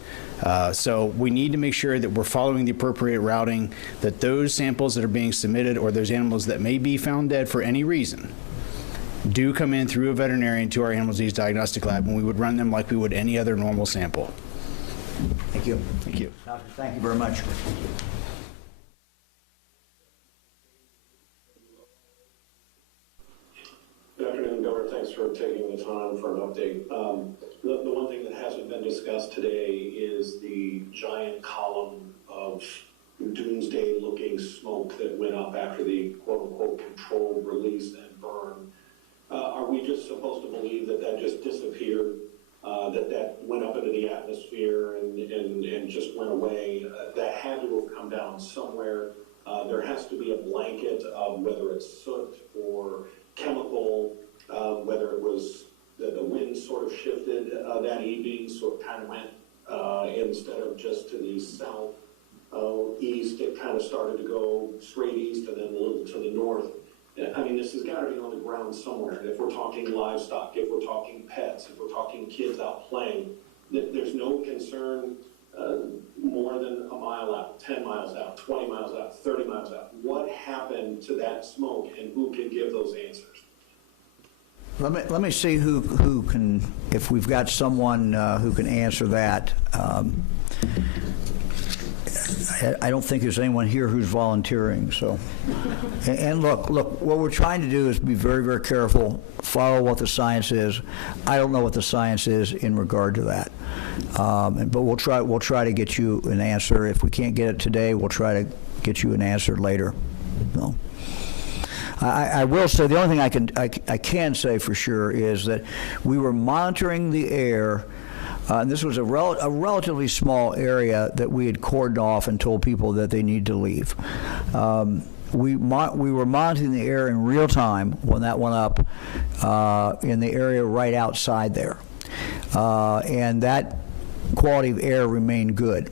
So we need to make sure that we're following the appropriate routing, that those samples that are being submitted or those animals that may be found dead for any reason do come in through a veterinarian to our animal disease diagnostic lab, and we would run them like we would any other normal sample. Thank you. Thank you. Doctor, thank you very much. Good afternoon, Governor. Thanks for taking the time for an update. The one thing that hasn't been discussed today is the giant column of doomsday-looking smoke that went up after the quote-unquote controlled release and burn. Are we just supposed to believe that that just disappeared, that went up into the atmosphere and just went away? That had to have come down somewhere. There has to be a blanket of whether it's soot or chemical, whether it was the wind sort of shifted that evening, so it kind of went instead of just to the south east, it kind of started to go straight east and then a little to the north. I mean, this has got to be on the ground somewhere. If we're talking livestock, if we're talking pets, if we're talking kids out playing, there's no concern more than a mile out, 10 miles out, 20 miles out, 30 miles out. What happened to that smoke, and who can give those answers? Let me see who can, if we've got someone who can answer that. I don't think there's anyone here who's volunteering, so. And look, what we're trying to do is be very, very careful, follow what the science is. I don't know what the science is in regard to that. But we'll try to get you an answer. If we can't get it today, we'll try to get you an answer later. So. I will say, the only thing I can say for sure is that we were monitoring the air. And this was a relatively small area that we had cordoned off and told people that they need to leave. We were monitoring the air in real time when that went up in the area right outside there. And that quality of air remained good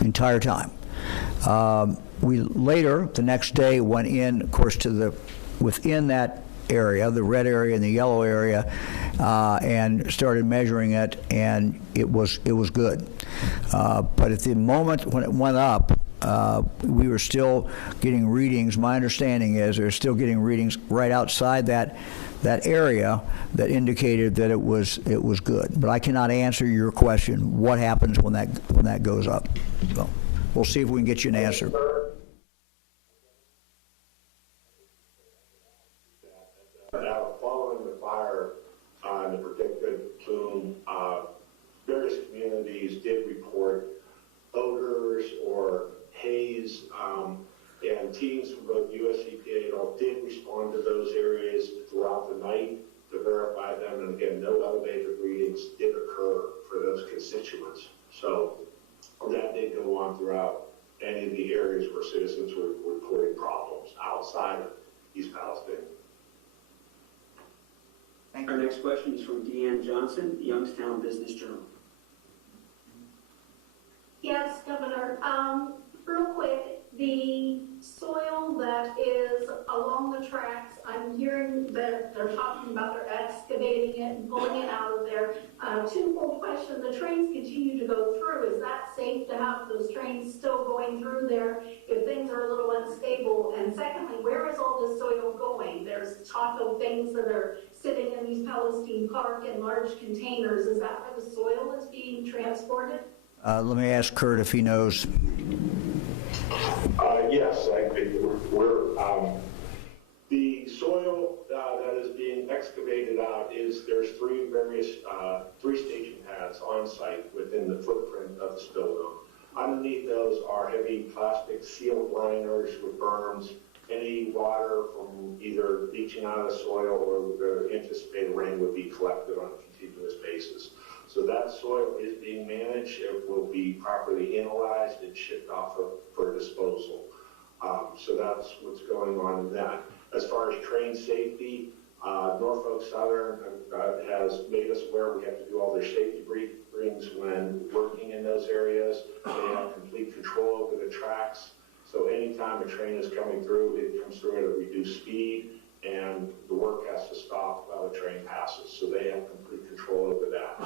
the entire time. We later, the next day, went in, of course, to within that area, the red area and the yellow area, and started measuring it, and it was good. But at the moment when it went up, we were still getting readings. My understanding is they're still getting readings right outside that area that indicated that it was good. But I cannot answer your question. What happens when that goes up? So we'll see if we can get you an answer. Now, following the fire and the predicted plume, various communities did report odors or haze, and teams from both US EPA and all did respond to those areas throughout the night to verify them. And again, no elevated readings did occur for those constituents. So that did go on throughout any of the areas where citizens were reporting problems outside of East Palestine. Our next question is from Deanne Johnson, Youngstown Business Journal. Yes, Governor. Real quick, the soil that is along the tracks, I'm hearing that they're talking about they're excavating it and pulling it out of there. Twofold question, the trains continue to go through. Is that safe to have those trains still going through there if things are a little unstable? And secondly, where is all this soil going? There's talk of things that are sitting in East Palestine Park in large containers. Is that where the soil is being transported? Let me ask Kurt if he knows. Yes, I think the soil that is being excavated out there's three staging pads on site within the footprint of the spill zone. Underneath those are heavy plastic sealed liners with berms. Any water from either leaching out of the soil or the anticipated rain would be collected on a continuous basis. So that soil is being managed. It will be properly analyzed and shipped off for disposal. So that's what's going on in that. As far as train safety, Norfolk Southern has made us aware we have to do all their safety briefings when working in those areas. They have complete control over the tracks. So anytime a train is coming through, it comes through at a reduced speed, and the work has to stop while the train passes. So they have complete control over that.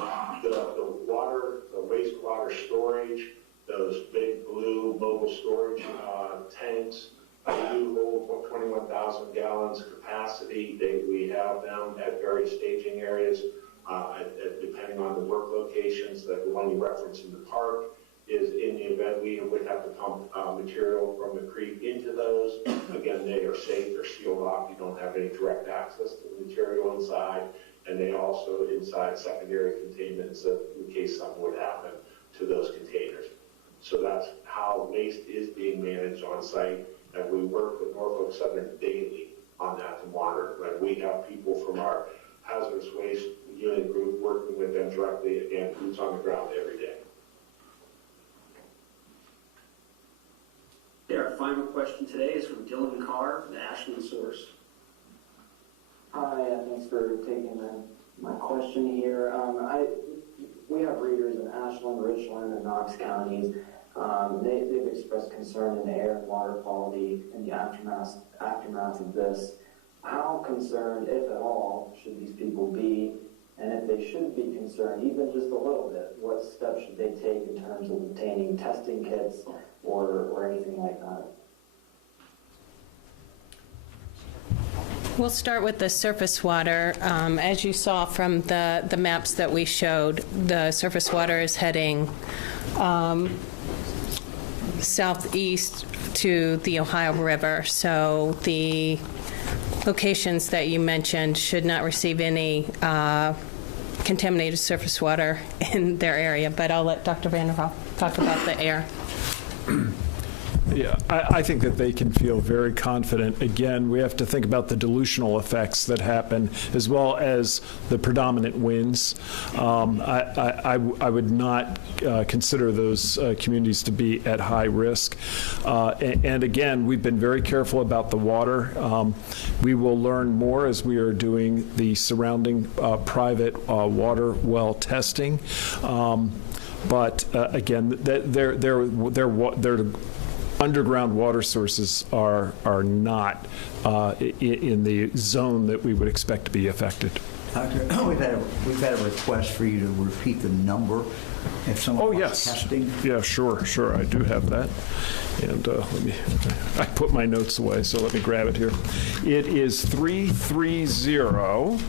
The wastewater storage, those big blue mobile storage tanks, they do hold 21,000 gallons capacity. We have them at various staging areas, depending on the work locations. The one you referenced in the park is in the event we would have to pump material from the creek into those. Again, they are safe, they're sealed off. You don't have any direct access to the material inside. And they also inside secondary containment in case something would happen to those containers. So that's how waste is being managed on site. And we work with Norfolk Southern daily on that to monitor. And we have people from our hazardous waste unit group working with them directly, again, boots on the ground every day. Our final question today is from Dylan Carr, the Ashland Source. Hi, thanks for taking my question here. We have readers in Ashland, Richland, and Knox counties. They've expressed concern in the air and water quality in the aftermath of this. How concerned, if at all, should these people be? And if they should be concerned, even just a little bit, what steps should they take in terms of obtaining testing kits or anything like that? We'll start with the surface water. As you saw from the maps that we showed, the surface water is heading southeast to the Ohio River. So the locations that you mentioned should not receive any contaminated surface water in their area. But I'll let Dr. Vanderhoff talk about the air. Yeah, I think that they can feel very confident. Again, we have to think about the dilutional effects that happen, as well as the predominant winds. I would not consider those communities to be at high risk. And again, we've been very careful about the water. We will learn more as we are doing the surrounding private water well testing. But again, they're underground water sources are not in the zone that we would expect to be affected. Doctor, we've had a request for you to repeat the number if someone wants testing. Yeah, sure, I do have that. And I put my notes away, so let me grab it here. It is 330.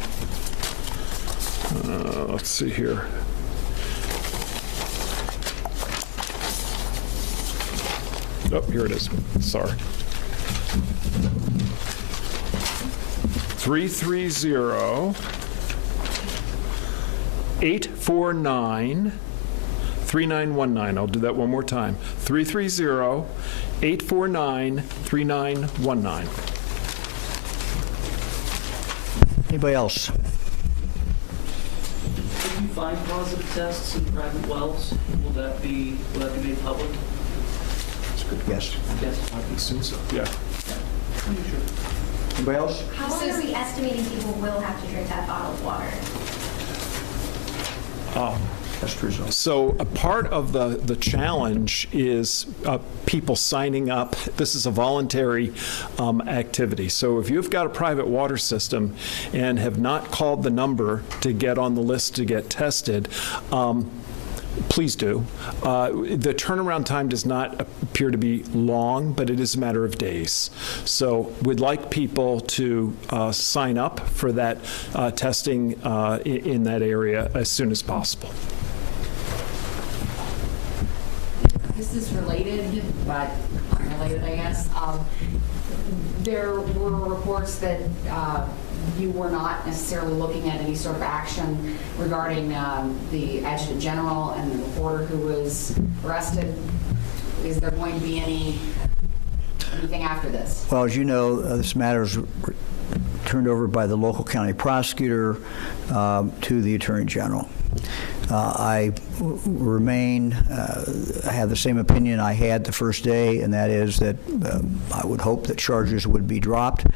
Let's see here. Oh, here it is. Sorry. 330-849-3919. I'll do that one more time. 330-849-3919. Anybody else? If you find positive tests in private wells, will that be made public? Yes. Yes. I assume so. Yeah. Anybody else? How long are we estimating people will have to drink that bottled water? So a part of the challenge is people signing up. This is a voluntary activity. So if you've got a private water system and have not called the number to get on the list to get tested, please do. The turnaround time does not appear to be long, but it is a matter of days. So we'd like people to sign up for that testing in that area as soon as possible. This is related, but unrelated, I guess. There were reports that you were not necessarily looking at any sort of action regarding the Adjutant General and the reporter who was arrested. Is there going to be anything after this? Well, as you know, this matter is turned over by the local county prosecutor to the Attorney General. I remain, I have the same opinion I had the first day, and that is that I would hope that charges would be dropped.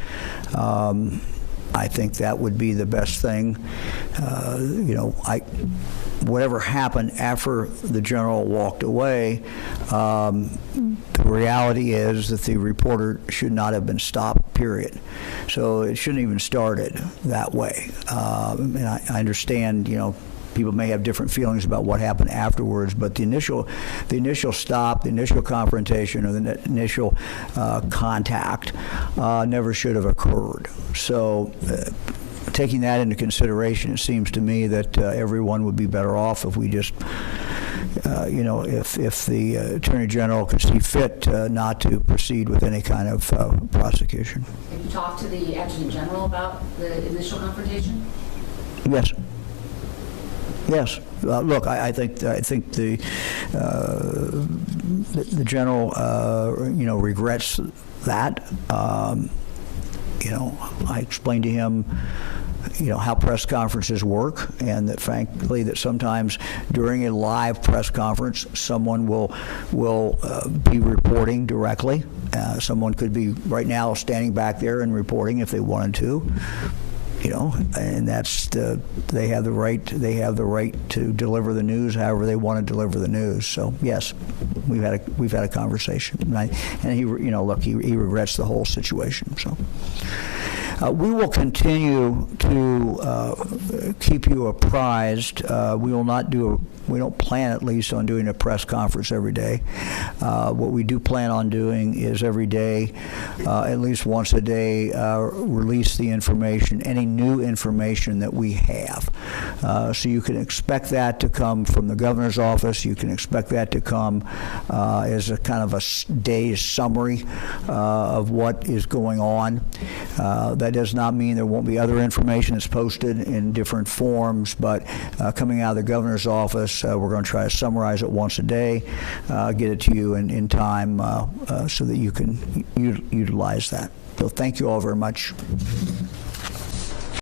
I think that would be the best thing. Whatever happened after the general walked away, the reality is that the reporter should not have been stopped, period. So it shouldn't even started that way. And I understand, people may have different feelings about what happened afterwards, but the initial stop, the initial confrontation, or the initial contact never should have occurred. So taking that into consideration, it seems to me that everyone would be better off if we just, if the Attorney General could see fit not to proceed with any kind of prosecution. Have you talked to the Adjutant General about the initial confrontation? Yes. Yes. Look, I think the general, regrets that. I explained to him, how press conferences work, and that frankly that sometimes during a live press conference someone will be reporting directly. Someone could be right now standing back there and reporting if they wanted to. And that's they have the right to deliver the news however they want to deliver the news. So yes, we've had a conversation, and he regrets the whole situation. So We will continue to keep you apprised. We will not do we don't plan, at least, on doing a press conference every day. What we do plan on doing is every day, at least once a day, release the information, any new information that we have. So you can expect that to come from the governor's office. You can expect that to come as a kind of a day's summary of what is going on. That does not mean there won't be other information that's posted in different forms, but coming out of the governor's office, we're going to try to summarize it once a day, get it to you in time so that you can utilize that. So thank you all very much.